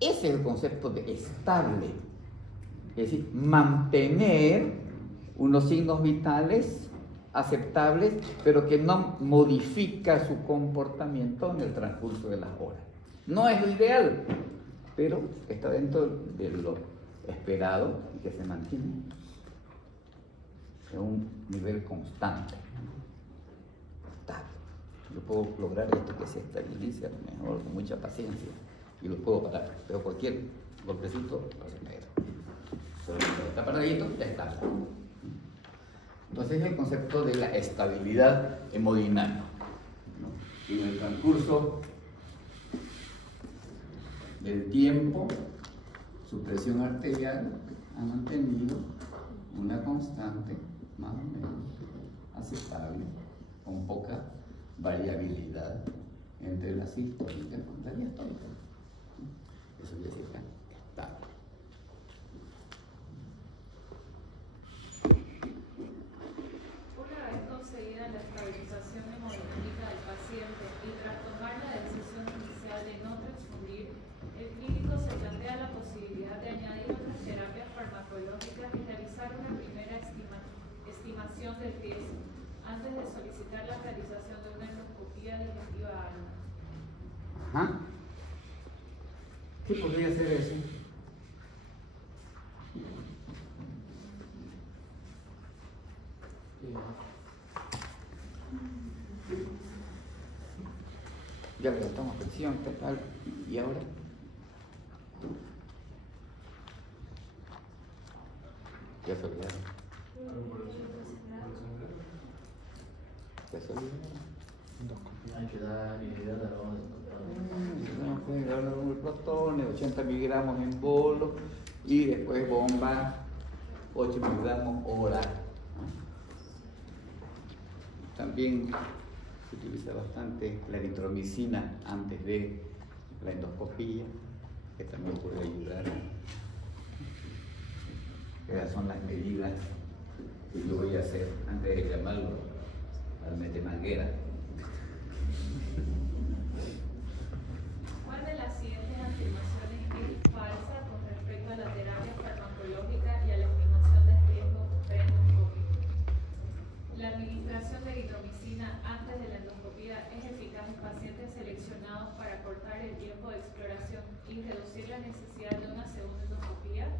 Ese es el concepto de estable. Es decir, mantener unos signos vitales aceptables, pero que no modifica su comportamiento en el transcurso de las horas. No es lo ideal, pero está dentro de lo esperado y que se mantiene en un nivel constante. Estable. Yo puedo lograr esto que se estabilice a lo mejor con mucha paciencia y lo puedo parar, pero cualquier golpecito lo se me da. Pero cuando está paradito, ya está. Entonces es el concepto de la estabilidad hemodinámica, ¿no? Y en el transcurso del tiempo, su presión arterial ha mantenido una constante más o menos aceptable, con poca variabilidad entre la sistólica y la diastólica. Eso quiere decir que está. Una vez conseguida la estabilización hemodinámica del paciente y tras tomar la decisión inicial de no transfundir, el clínico se plantea la posibilidad de añadir otras terapias farmacológicas y realizar una primera estimación del riesgo antes de solicitar la realización de una endoscopía digestiva aguda. Ajá. ¿Qué podría ser eso? Ya le damos presión, ¿qué tal? ¿Y ahora? Ya se olvidaron. Ya se olvidaron. Hay que dar idea de Tenemos que darle unos protones, 80 miligramos en bolo y después bomba 8 miligramos hora. También se utiliza bastante la eritromicina antes de la endoscopía, que también puede ayudar. Esas son las medidas que yo voy a hacer antes de llamarlo al metemanguera. ¿Cuál de las siguientes afirmaciones es falsa con respecto a la terapia farmacológica y a la estimación de riesgo preendoscópico? La administración de eritromicina antes de la endoscopía es eficaz en pacientes seleccionados para cortar el tiempo de exploración y reducir la necesidad de una segunda endoscopía.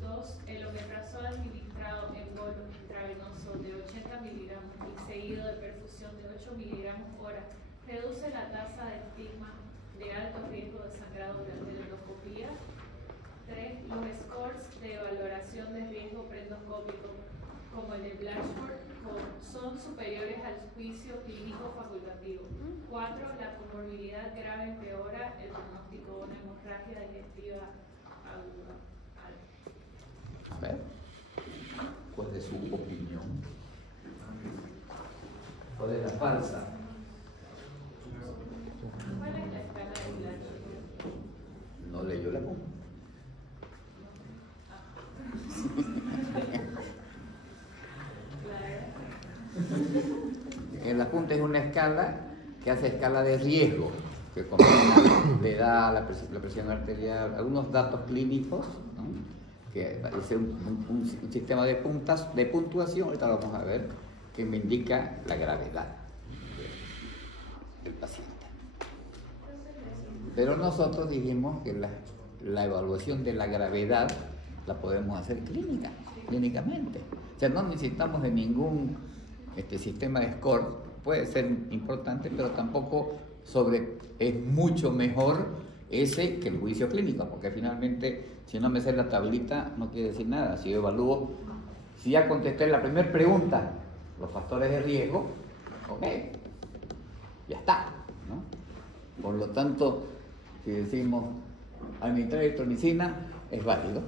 2. El omeprazol administrado en bolo intravenoso de 80 miligramos y seguido de perfusión de 8 miligramos hora reduce la tasa de estigma de alto riesgo de sangrado durante la endoscopía. 3. Los scores de valoración de riesgo preendoscópico, como el de Blatchford, son superiores al juicio clínico facultativo. 4. La comorbilidad grave empeora el pronóstico de una hemorragia digestiva aguda. A ver, ¿cuál es su opinión? ¿Cuál es la falsa? ¿Cuál es la escala de Blatchford? No leyó la punta. En la punta es una escala que hace escala de riesgo, que le da a la presión arterial algunos datos clínicos, ¿no? Que es un sistema de puntuación, ahorita lo vamos a ver, que me indica la gravedad del paciente. Pero nosotros dijimos que la evaluación de la gravedad la podemos hacer clínicamente. O sea, no necesitamos de ningún sistema de score, puede ser importante, pero tampoco es mucho mejor ese que el juicio clínico, porque finalmente, si no me sé la tablita, no quiere decir nada. Si yo evalúo, si ya contesté la primera pregunta, los factores de riesgo, ok, ya está, ¿no? Por lo tanto, si decimos administrar eritromicina, es válido.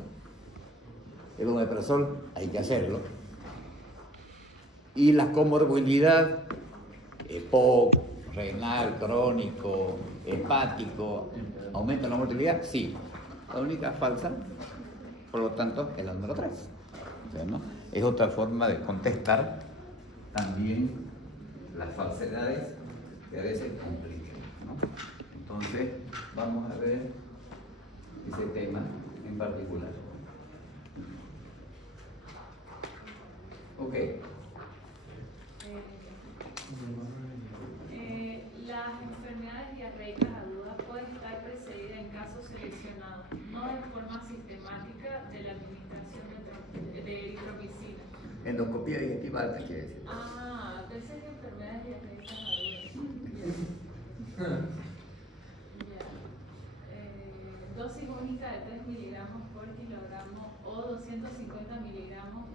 El omeprazol hay que hacerlo. Y la comorbilidad, EPOC, renal, crónico, hepático, ¿aumenta la mortalidad? Sí. La única falsa, por lo tanto, es la número 3. O sea, ¿no? Es otra forma de contestar también las falsedades que a veces complican, ¿no? Entonces, vamos a ver ese tema en particular. Ok. Las enfermedades diarreicas agudas pueden estar precedidas en casos seleccionados, no de forma sistemática, de la administración de eritromicina. Endoscopía digestiva alta quiere decir. Ah, pensé que enfermedades diarreicas agudas. Dosis única de 3 miligramos por kilogramo o 250 miligramos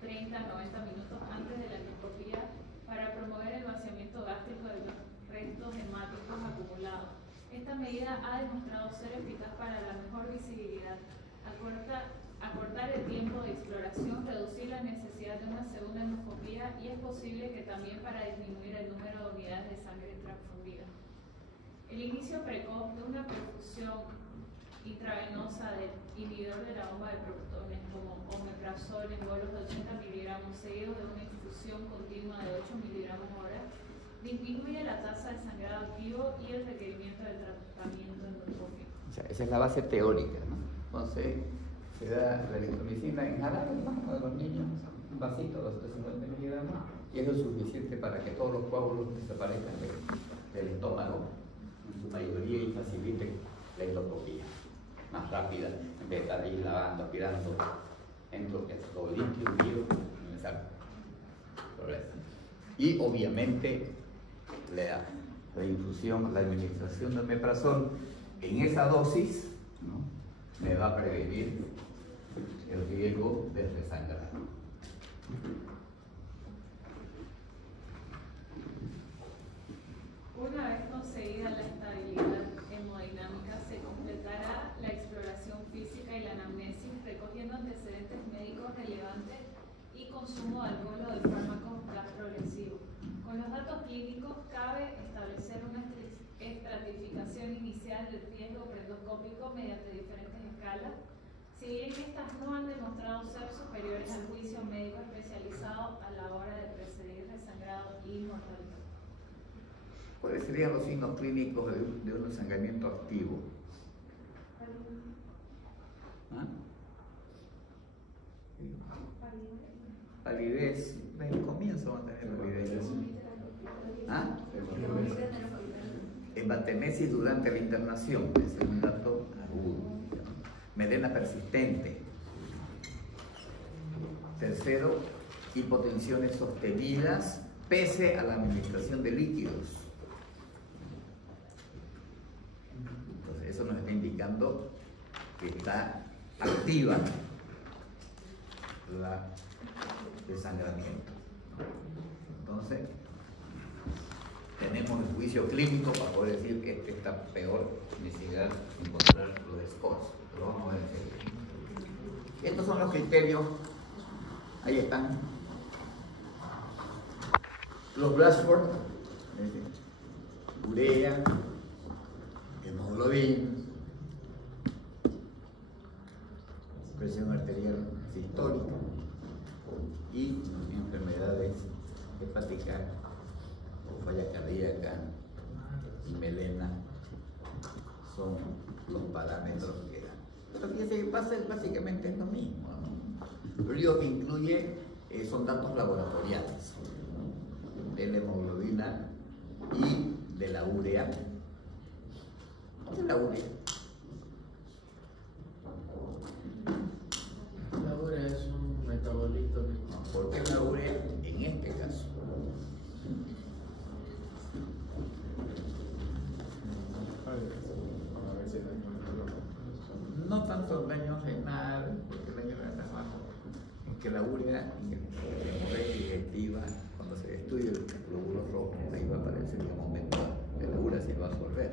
30 a 90 minutos antes de la endoscopía para promover el vaciamiento gástrico de los restos hemáticos acumulados. Esta medida ha demostrado ser eficaz para la mejor visibilidad, acortar el tiempo de exploración, reducir la necesidad de una segunda endoscopía y es posible que también para disminuir el número de unidades de sangre transfundidas. El inicio precoz de una perfusión intravenosa del inhibidor de la bomba de protones como omeprazol en bolos de 80 miligramos seguidos de una infusión continua de 8 miligramos hora disminuye la tasa de sangrado activo y el requerimiento del tratamiento endoscópico. O sea, esa es la base teórica, ¿no? Entonces, se da la eritromicina inhalada en de los niños, un vasito de 250 miligramos, y eso es suficiente para que todos los coágulos desaparezcan del estómago, en su mayoría, y faciliten la endoscopía más rápida, en vez de estar ahí lavando, aspirando, entro que es todo limpio, líquido, y me saco. Y obviamente la infusión, la administración de omeprazol en esa dosis, ¿no?, me va a prevenir el riesgo de resangrar. Una vez conseguida la estabilidad hemodinámica, se completará la exploración física y la anamnesis recogiendo antecedentes médicos relevantes y consumo de alcohol o de fármacos gastrolesivos. Con los datos clínicos cabe establecer una estratificación inicial del riesgo preendoscópico mediante diferentes escalas, si bien estas no han demostrado ser superiores al juicio médico especializado a la hora de precedir resangrado y mortalidad. ¿Cuáles serían los signos clínicos de un desangramiento activo? ¿Ah? Palidez. En el comienzo van a tener palidez. ¿Ah? Hematemesis durante la internación, ese es un dato agudo. Melena persistente. Tercero, hipotensiones sostenidas pese a la administración de líquidos. Entonces, eso nos está indicando que está activa la desangramiento. Entonces, tenemos el juicio clínico para poder decir que este está peor, necesidad de encontrar los scores. Lo vamos a ver enseguida. Estos son los criterios, ahí están. Los Bradford, urea, hemoglobina, presión arterial sistólica y enfermedades hepáticas o falla cardíaca y melena son los parámetros que dan. Pero fíjense que básicamente es lo mismo, ¿no? Lo único que incluye son datos laboratoriales, ¿no?, de la hemoglobina y de la urea. De la urea. tanto daño renal, porque el daño renal está bajo, en que la urea y la hemorragia digestiva, cuando se estudia el glóbulo rojo, ahí va a aparecer que aumento de la urea se va a absorber.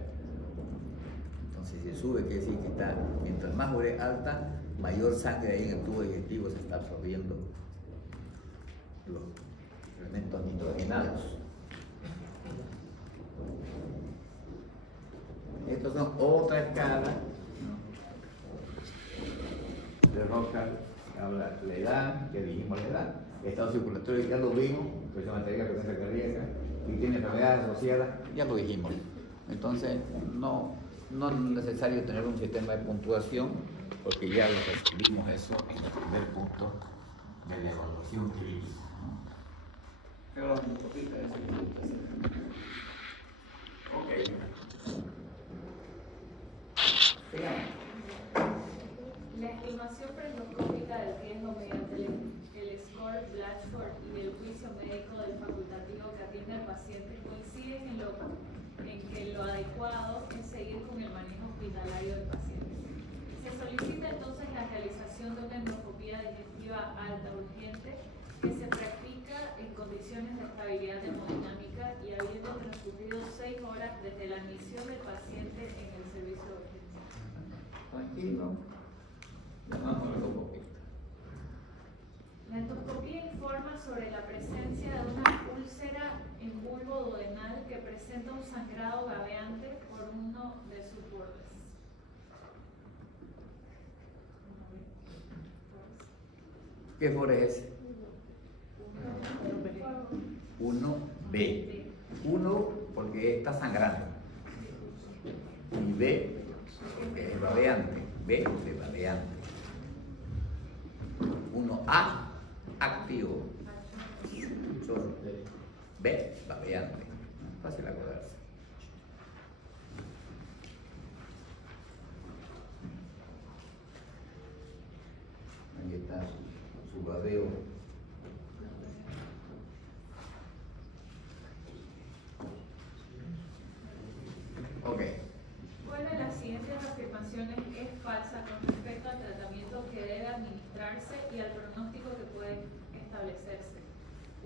Entonces, si sube, quiere decir que está, mientras más urea alta, mayor sangre ahí en el tubo digestivo se está absorbiendo los elementos nitrogenados. Estas son otra escala, ¿no? De Roca, habla la edad, ya dijimos la edad, estado circulatorio ya lo vimos, presión arterial, frecuencia cardíaca, y tiene enfermedades asociadas, ya lo dijimos. Entonces, no es necesario tener un sistema de puntuación, porque ya lo describimos eso en el primer punto de la evaluación clínica, ¿no? Pero un poquito de eso que me gusta hacer. Ok. Sigamos. La estimación preendoscópica del riesgo mediante el score Blatchford y el juicio médico del facultativo que atiende al paciente coinciden en que lo adecuado es seguir con el manejo hospitalario del paciente. Se solicita entonces la realización de una endoscopía digestiva alta urgente que se practica en condiciones de estabilidad hemodinámica y habiendo transcurrido 6 horas desde la admisión del paciente en el servicio de urgencia. Tranquilo. Llamamos a la endoscopía. La endoscopía informa sobre la presencia de una úlcera en bulbo duodenal que presenta un sangrado babeante por uno de sus bordes. ¿Qué foro es ese? 1B. 1 porque está sangrando. Y B porque es babeante. B de babeante. 1A activo. B babeante. Fácil acordarse. Ahí está su babeo. Ok. ¿Cuál de las siguientes afirmaciones es falsa con respecto al tratamiento que debe administrarse y al pronóstico que puede establecerse?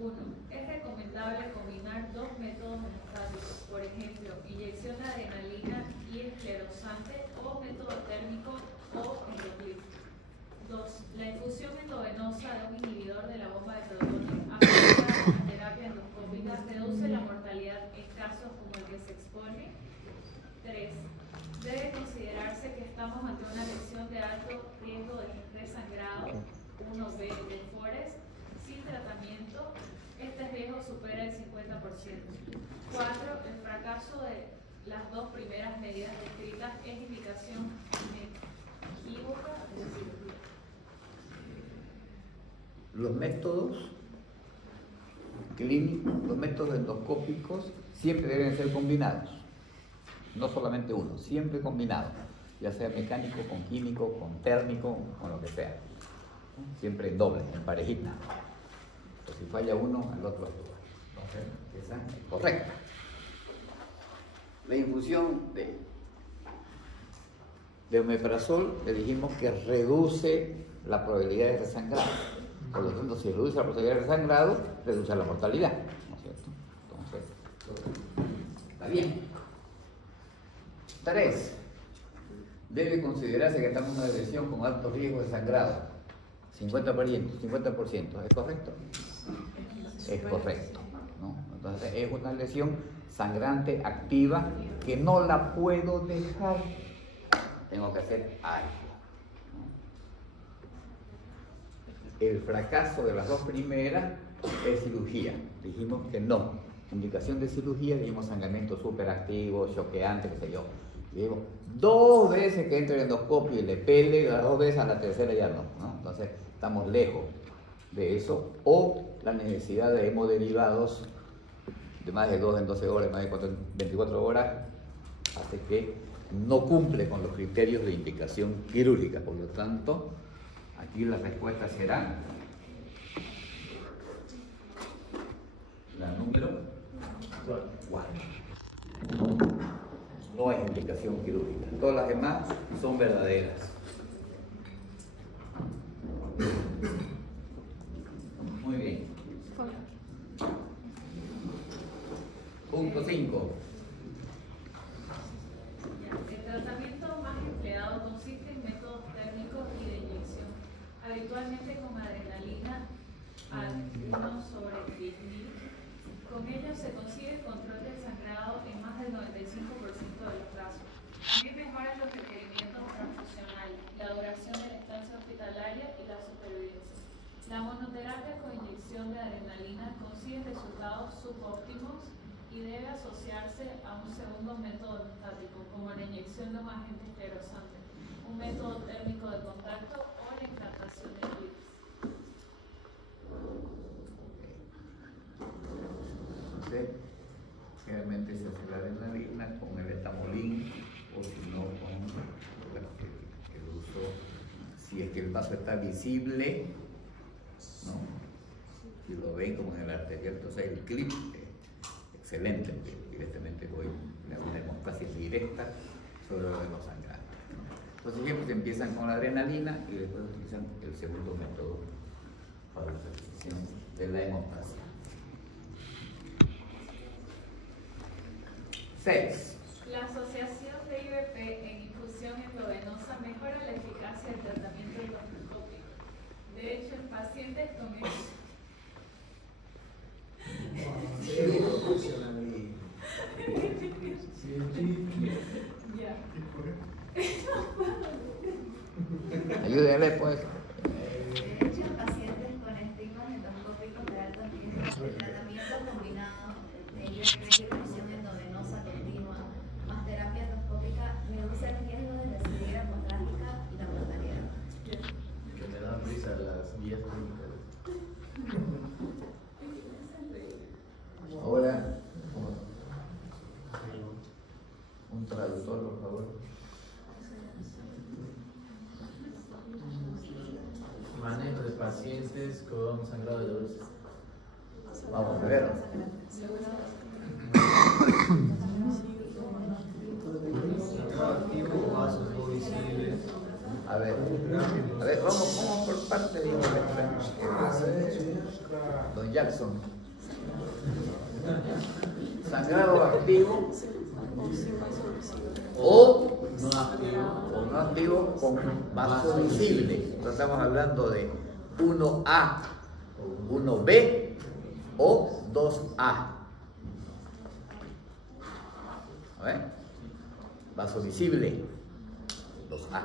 1. Es recomendable combinar dos métodos hemostáticos, por ejemplo, inyección de adrenalina y esclerosante o método térmico o endoclínico. 2. La infusión endovenosa de un inhibidor de la bomba de protones aplicada a la terapia endoscópica reduce la mortalidad en casos como el que se expone. 3. Debe considerarse que estamos ante una lesión de alto riesgo de resangrado 1B de Forest sin tratamiento. Este riesgo supera el 50%. 4. El fracaso de las dos primeras medidas descritas es indicación inequívoca de cirugía. Los métodos clínicos, los métodos endoscópicos siempre deben ser combinados. No solamente uno, siempre combinado, ya sea mecánico, con químico, con térmico, con lo que sea. Siempre en doble, en parejita. Entonces, si falla uno, el otro actúa. Entonces, esa es correcta. La infusión de omeprazol le dijimos que reduce la probabilidad de resangrado. Por lo tanto, si reduce la probabilidad de resangrado, reduce la mortalidad. ¿No es cierto? Entonces, está bien. 3. Debe considerarse que estamos en una lesión con alto riesgo de sangrado. 50%. ¿Es correcto? Es correcto, ¿no? Entonces es una lesión sangrante activa que no la puedo dejar. Tengo que hacer algo, ¿no? El fracaso de las dos primeras es cirugía. Dijimos que no. Indicación de cirugía, dijimos sangramiento superactivo, choqueante, qué sé yo. Digo, 2 veces que entre el endoscopio y le pele, las 2 veces, a la tercera ya no, ¿no? Entonces estamos lejos de eso. O la necesidad de hemoderivados de más de 2 en 12 horas, más de 24 horas, hace que no cumple con los criterios de indicación quirúrgica. Por lo tanto, aquí la respuesta será la número 4. No es indicación quirúrgica. Todas las demás son verdaderas. habitualmente con adrenalina al 1/10.000. Con ello se consigue el control del sangrado en más del 95% de los casos. También mejoran los requerimientos transfusionales, la duración de la estancia hospitalaria y la supervivencia. La monoterapia con inyección de adrenalina consigue resultados subóptimos y debe asociarse a un segundo método hemistático, como la inyección de un agente esclerosante, un método térmico de contacto o la implantación de virus. Entonces, generalmente se hace la adrenalina con el etamolín o si no con el uso, si es que el vaso está visible, ¿no? Si lo ven como en el arterial, entonces el clip excelente, directamente voy a una hemostasis directa sobre los sangrantes, ¿no? Entonces siempre se empiezan con la adrenalina y después utilizan el segundo método para la restricción de la hemostasia. 6. La asociación de IVP en infusión endovenosa mejora la eficacia del tratamiento endoscópico. De hecho, en pacientes con Ayúdenle pues. De hecho, en pacientes con estigmas endoscópicos de alto riesgo, el tratamiento combinado de infusión endovenosa continua más terapia endoscópica reduce el riesgo de recidir hemorrágica y la mortalidad. Que me dan risa las guías clínicas. Ahora, un traductor, por favor. Manejo de pacientes con sangrado de dulce. Vamos a ver. A ver, vamos por parte de Don Jackson. Sangrado activo o no activo con vaso visible. Entonces estamos hablando de 1A, 1B o 2A. A ver, vaso visible, 2A.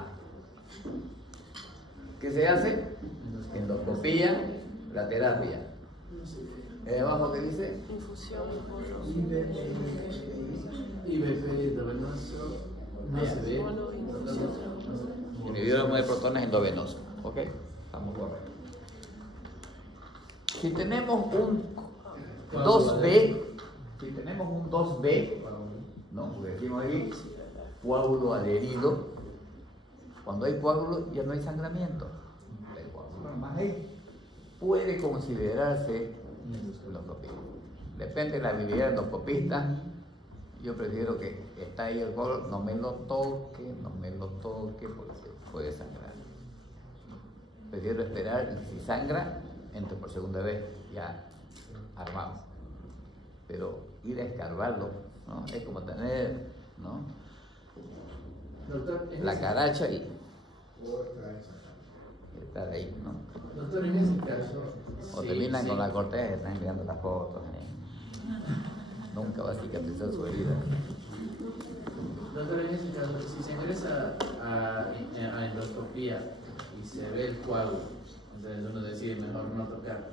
¿Qué se hace? Endoscopía, la terapia. Abajo, ¿qué dice? Infusión. IVP endovenoso no se ve. Inhibidor de protones endovenosos. ¿Ok? Estamos correctos. Si tenemos un 2B, ¿no? Porque decimos ahí coágulo adherido. Cuando hay coágulo ya no hay sangramiento. El coágulo más ahí puede considerarse endoscopía. Depende de la habilidad del endoscopista. Yo prefiero que está ahí el coágulo, no me lo toque porque puede sangrar. Prefiero esperar y si sangra, entre por segunda vez, ya armado. Pero ir a escarbarlo, ¿no? Es como tener, ¿no? Doctor, La caracha y estar ahí, ¿no? Doctor, en ese caso. O terminan con la corteza, están enviando las fotos. Nunca va a cicatrizar su herida. Doctor, en ese caso, si se ingresa a endoscopía y se ve el coágulo, entonces uno decide mejor no tocar.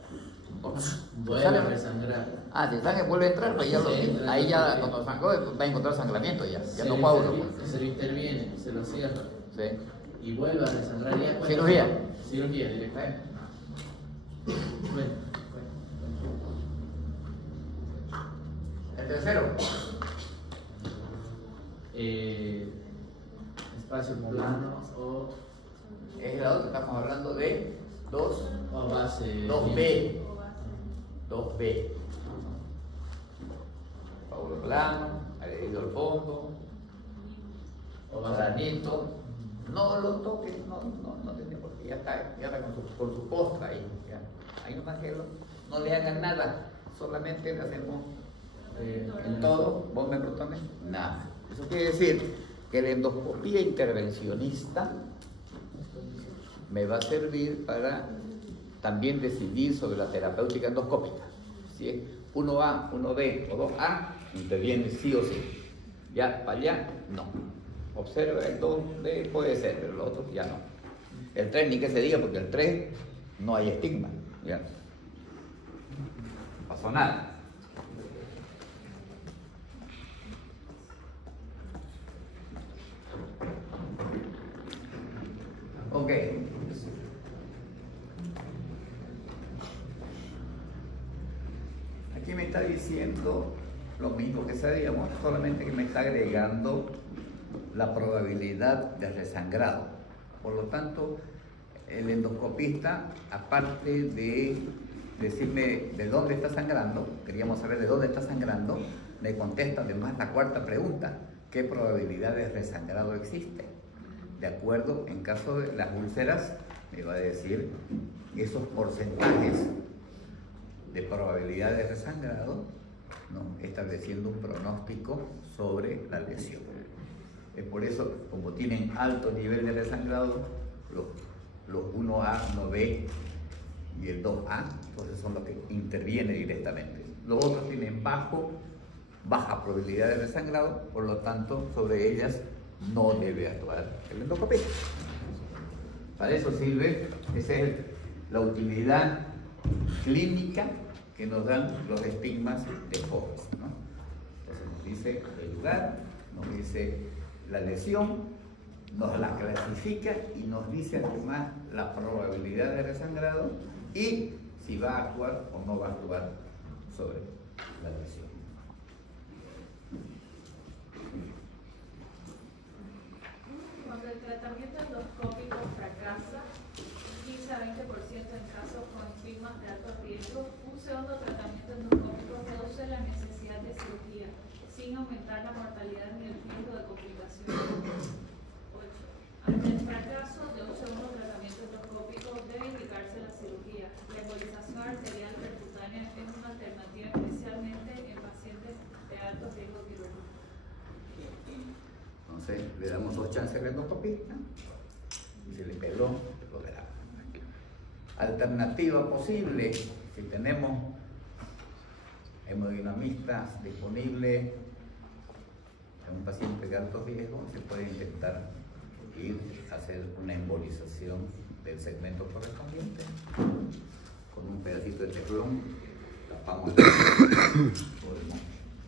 Vuelve a resangrar. Si sangre vuelve a entrar, pues ya ahí ya cuando sangró va a encontrar sangramiento ya no coágulo. Se lo interviene, se lo cierra. Sí. Y vuelve a resangrar ya. Cirugía. Cirugía directa. Bueno. El tercero. Espacio plano o. Es el lado que estamos hablando de 2. O base. 2B. 2B. Coágulo plano, adherido al fondo, O base. granito. No lo toques, no tiene por qué, ya está con su postra ahí. Ya. Ahí nomás que no le hagan nada, solamente le hacemos en todo, bomba de protones, nada. Eso quiere decir que la endoscopía intervencionista me va a servir para también decidir sobre la terapéutica endoscópica. Si es 1A, 1B o 2A, interviene sí o sí. Ya para allá, no. Observa el 2B, puede ser, pero los otros ya no. El 3 ni que se diga, porque el 3 no hay estigma. Ya. No pasó nada. Ok. Aquí me está diciendo lo mismo que sabíamos, solamente que me está agregando la probabilidad de resangrado. Por lo tanto, el endoscopista, aparte de decirme de dónde está sangrando, queríamos saber de dónde está sangrando, me contesta además la cuarta pregunta: ¿qué probabilidad de resangrado existe? De acuerdo, en caso de las úlceras, me va a decir esos porcentajes de probabilidad de resangrado, ¿no? Estableciendo un pronóstico sobre la lesión. Es por eso, como tienen alto nivel de resangrado, los 1A, 1B y el 2A, entonces son los que intervienen directamente. Los otros tienen baja probabilidad de resangrado, por lo tanto, sobre ellas no debe actuar el endoscopista. Para eso sirve, esa es la utilidad clínica que nos dan los estigmas de Fox, ¿no? Entonces nos dice el lugar, nos dice la lesión, nos la clasifica y nos dice además la probabilidad de resangrado y si va a actuar o no va a actuar sobre la lesión. Cuando el tratamiento endoscópico fracasa, 15 a 20% en casos con estigmas de alto riesgo, un segundo tratamiento endoscópico reduce la necesidad de cirugía, sin aumentar la mortalidad ni el riesgo de complicaciones. 8. Ante el fracaso de un segundo tratamiento endoscópico, debe indicarse la cirugía. La embolización arterial percutánea es una alternativa especialmente en pacientes de alto riesgo quirúrgico. Entonces le damos 2 chances al endoscopista y se le peló, lo verá. Alternativa posible, si tenemos hemodinamistas disponibles en un paciente de alto riesgo, se puede intentar ir a hacer una embolización del segmento correspondiente con un pedacito de teflón, tapamos el podemos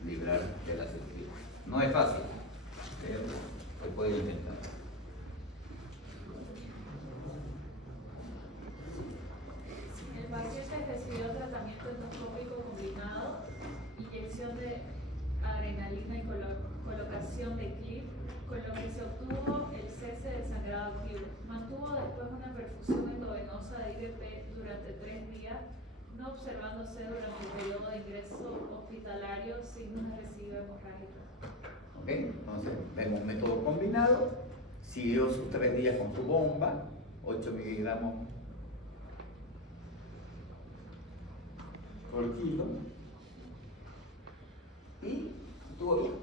librar de la cirugía. No es fácil, pero se puede intentar. El paciente recibió tratamiento endoscópico combinado, inyección de adrenalina y colocación de clip, con lo que se obtuvo el cese del sangrado activo. Mantuvo después una perfusión endovenosa de IVP durante 3 días, no observándose durante el periodo de ingreso hospitalario signos de residuo hemorrágico. ¿Ok? Entonces, vemos método combinado, siguió sus 3 días con su bomba, 8 miligramos por kilo, y estuvo bien.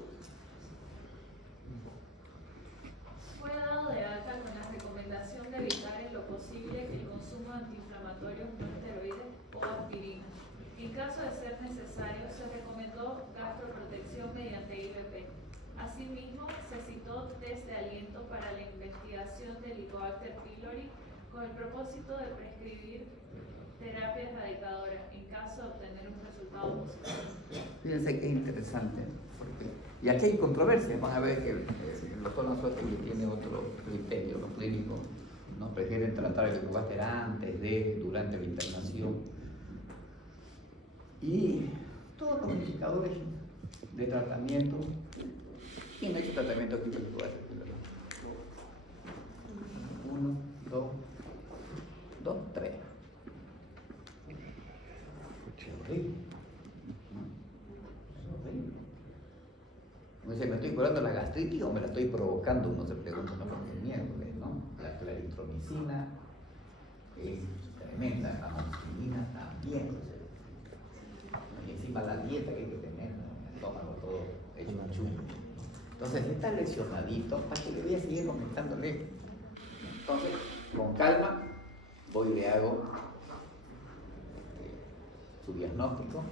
Fue dado de alta con la recomendación de evitar en lo posible el consumo de antiinflamatorios no esteroides o aspirina. En caso de ser necesario, se recomendó gastroprotección mediante IVP. Asimismo, se citó test de aliento para la investigación del Helicobacter pylori con el propósito de prescribir terapias erradicadoras en caso de obtener un resultado positivo. Fíjense que es interesante, porque, y aquí hay controversia. Van a ver que el doctor Anzuategui tiene otro criterio. Los clínicos no prefieren tratar el Helicobacter antes de, durante la internación. Y todos los indicadores de tratamiento, ¿quién ha hecho tratamiento aquí con el Helicobacter pylori? 1, 2, 3. Dice, ¿me estoy curando la gastritis o me la estoy provocando? Uno se pregunta, no, porque miércoles, ¿no? La claritromicina es tremenda, la amoxicilina también. Y encima la dieta que hay que tener, ¿no? El estómago todo hecho una chumba. Entonces, está lesionadito, ¿para que le voy a seguir comentándole? Entonces, con calma, voy y le hago su diagnóstico,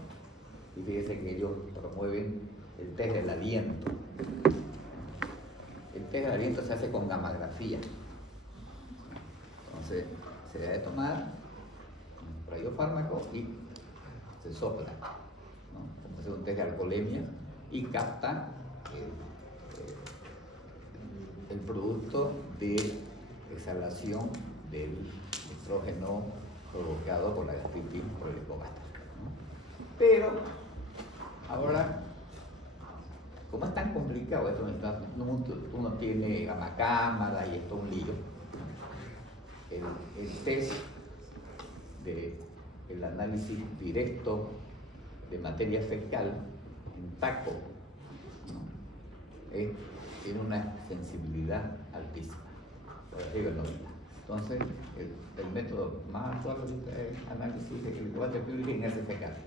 y fíjese que ellos promueven el test del aliento. El test del aliento se hace con gammagrafía. Entonces, se debe tomar un radiofármaco y se sopla, ¿no? Como hacer un test de alcoholemia, y capta el producto de exhalación del estrógeno provocado por la gastritis por el Helicobacter, ¿no? Pero ahora, como es tan complicado esto, uno tiene gamacámara y esto es un lío, el test del análisis directo de materia fecal en taco, ¿no? Tiene una sensibilidad altísima, por arriba del 90. Entonces, el método más actual ahorita es análisis de Helicobacter pylori en heces fecales.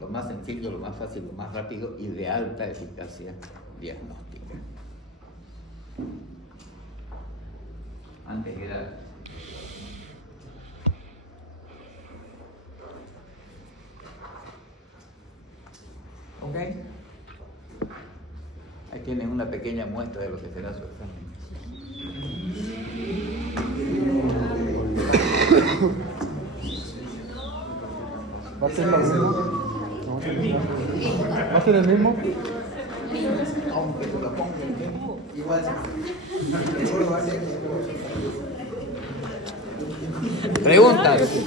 Lo más sencillo, lo más fácil, lo más rápido y de alta eficacia diagnóstica. Antes era ¿ok? Ahí tienen una pequeña muestra de lo que será su examen. ¿Va a ser lo mismo? ¿Va a ser el mismo? Aunque tú lo pongas el mismo, igual seguro va a ser. Preguntas.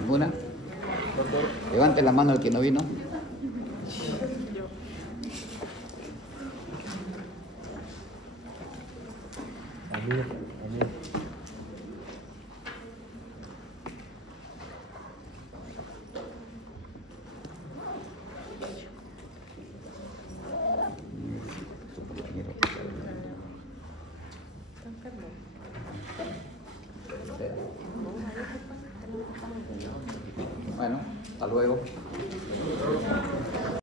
¿Ninguna? Levante la mano el que no vino. Bueno, hasta luego.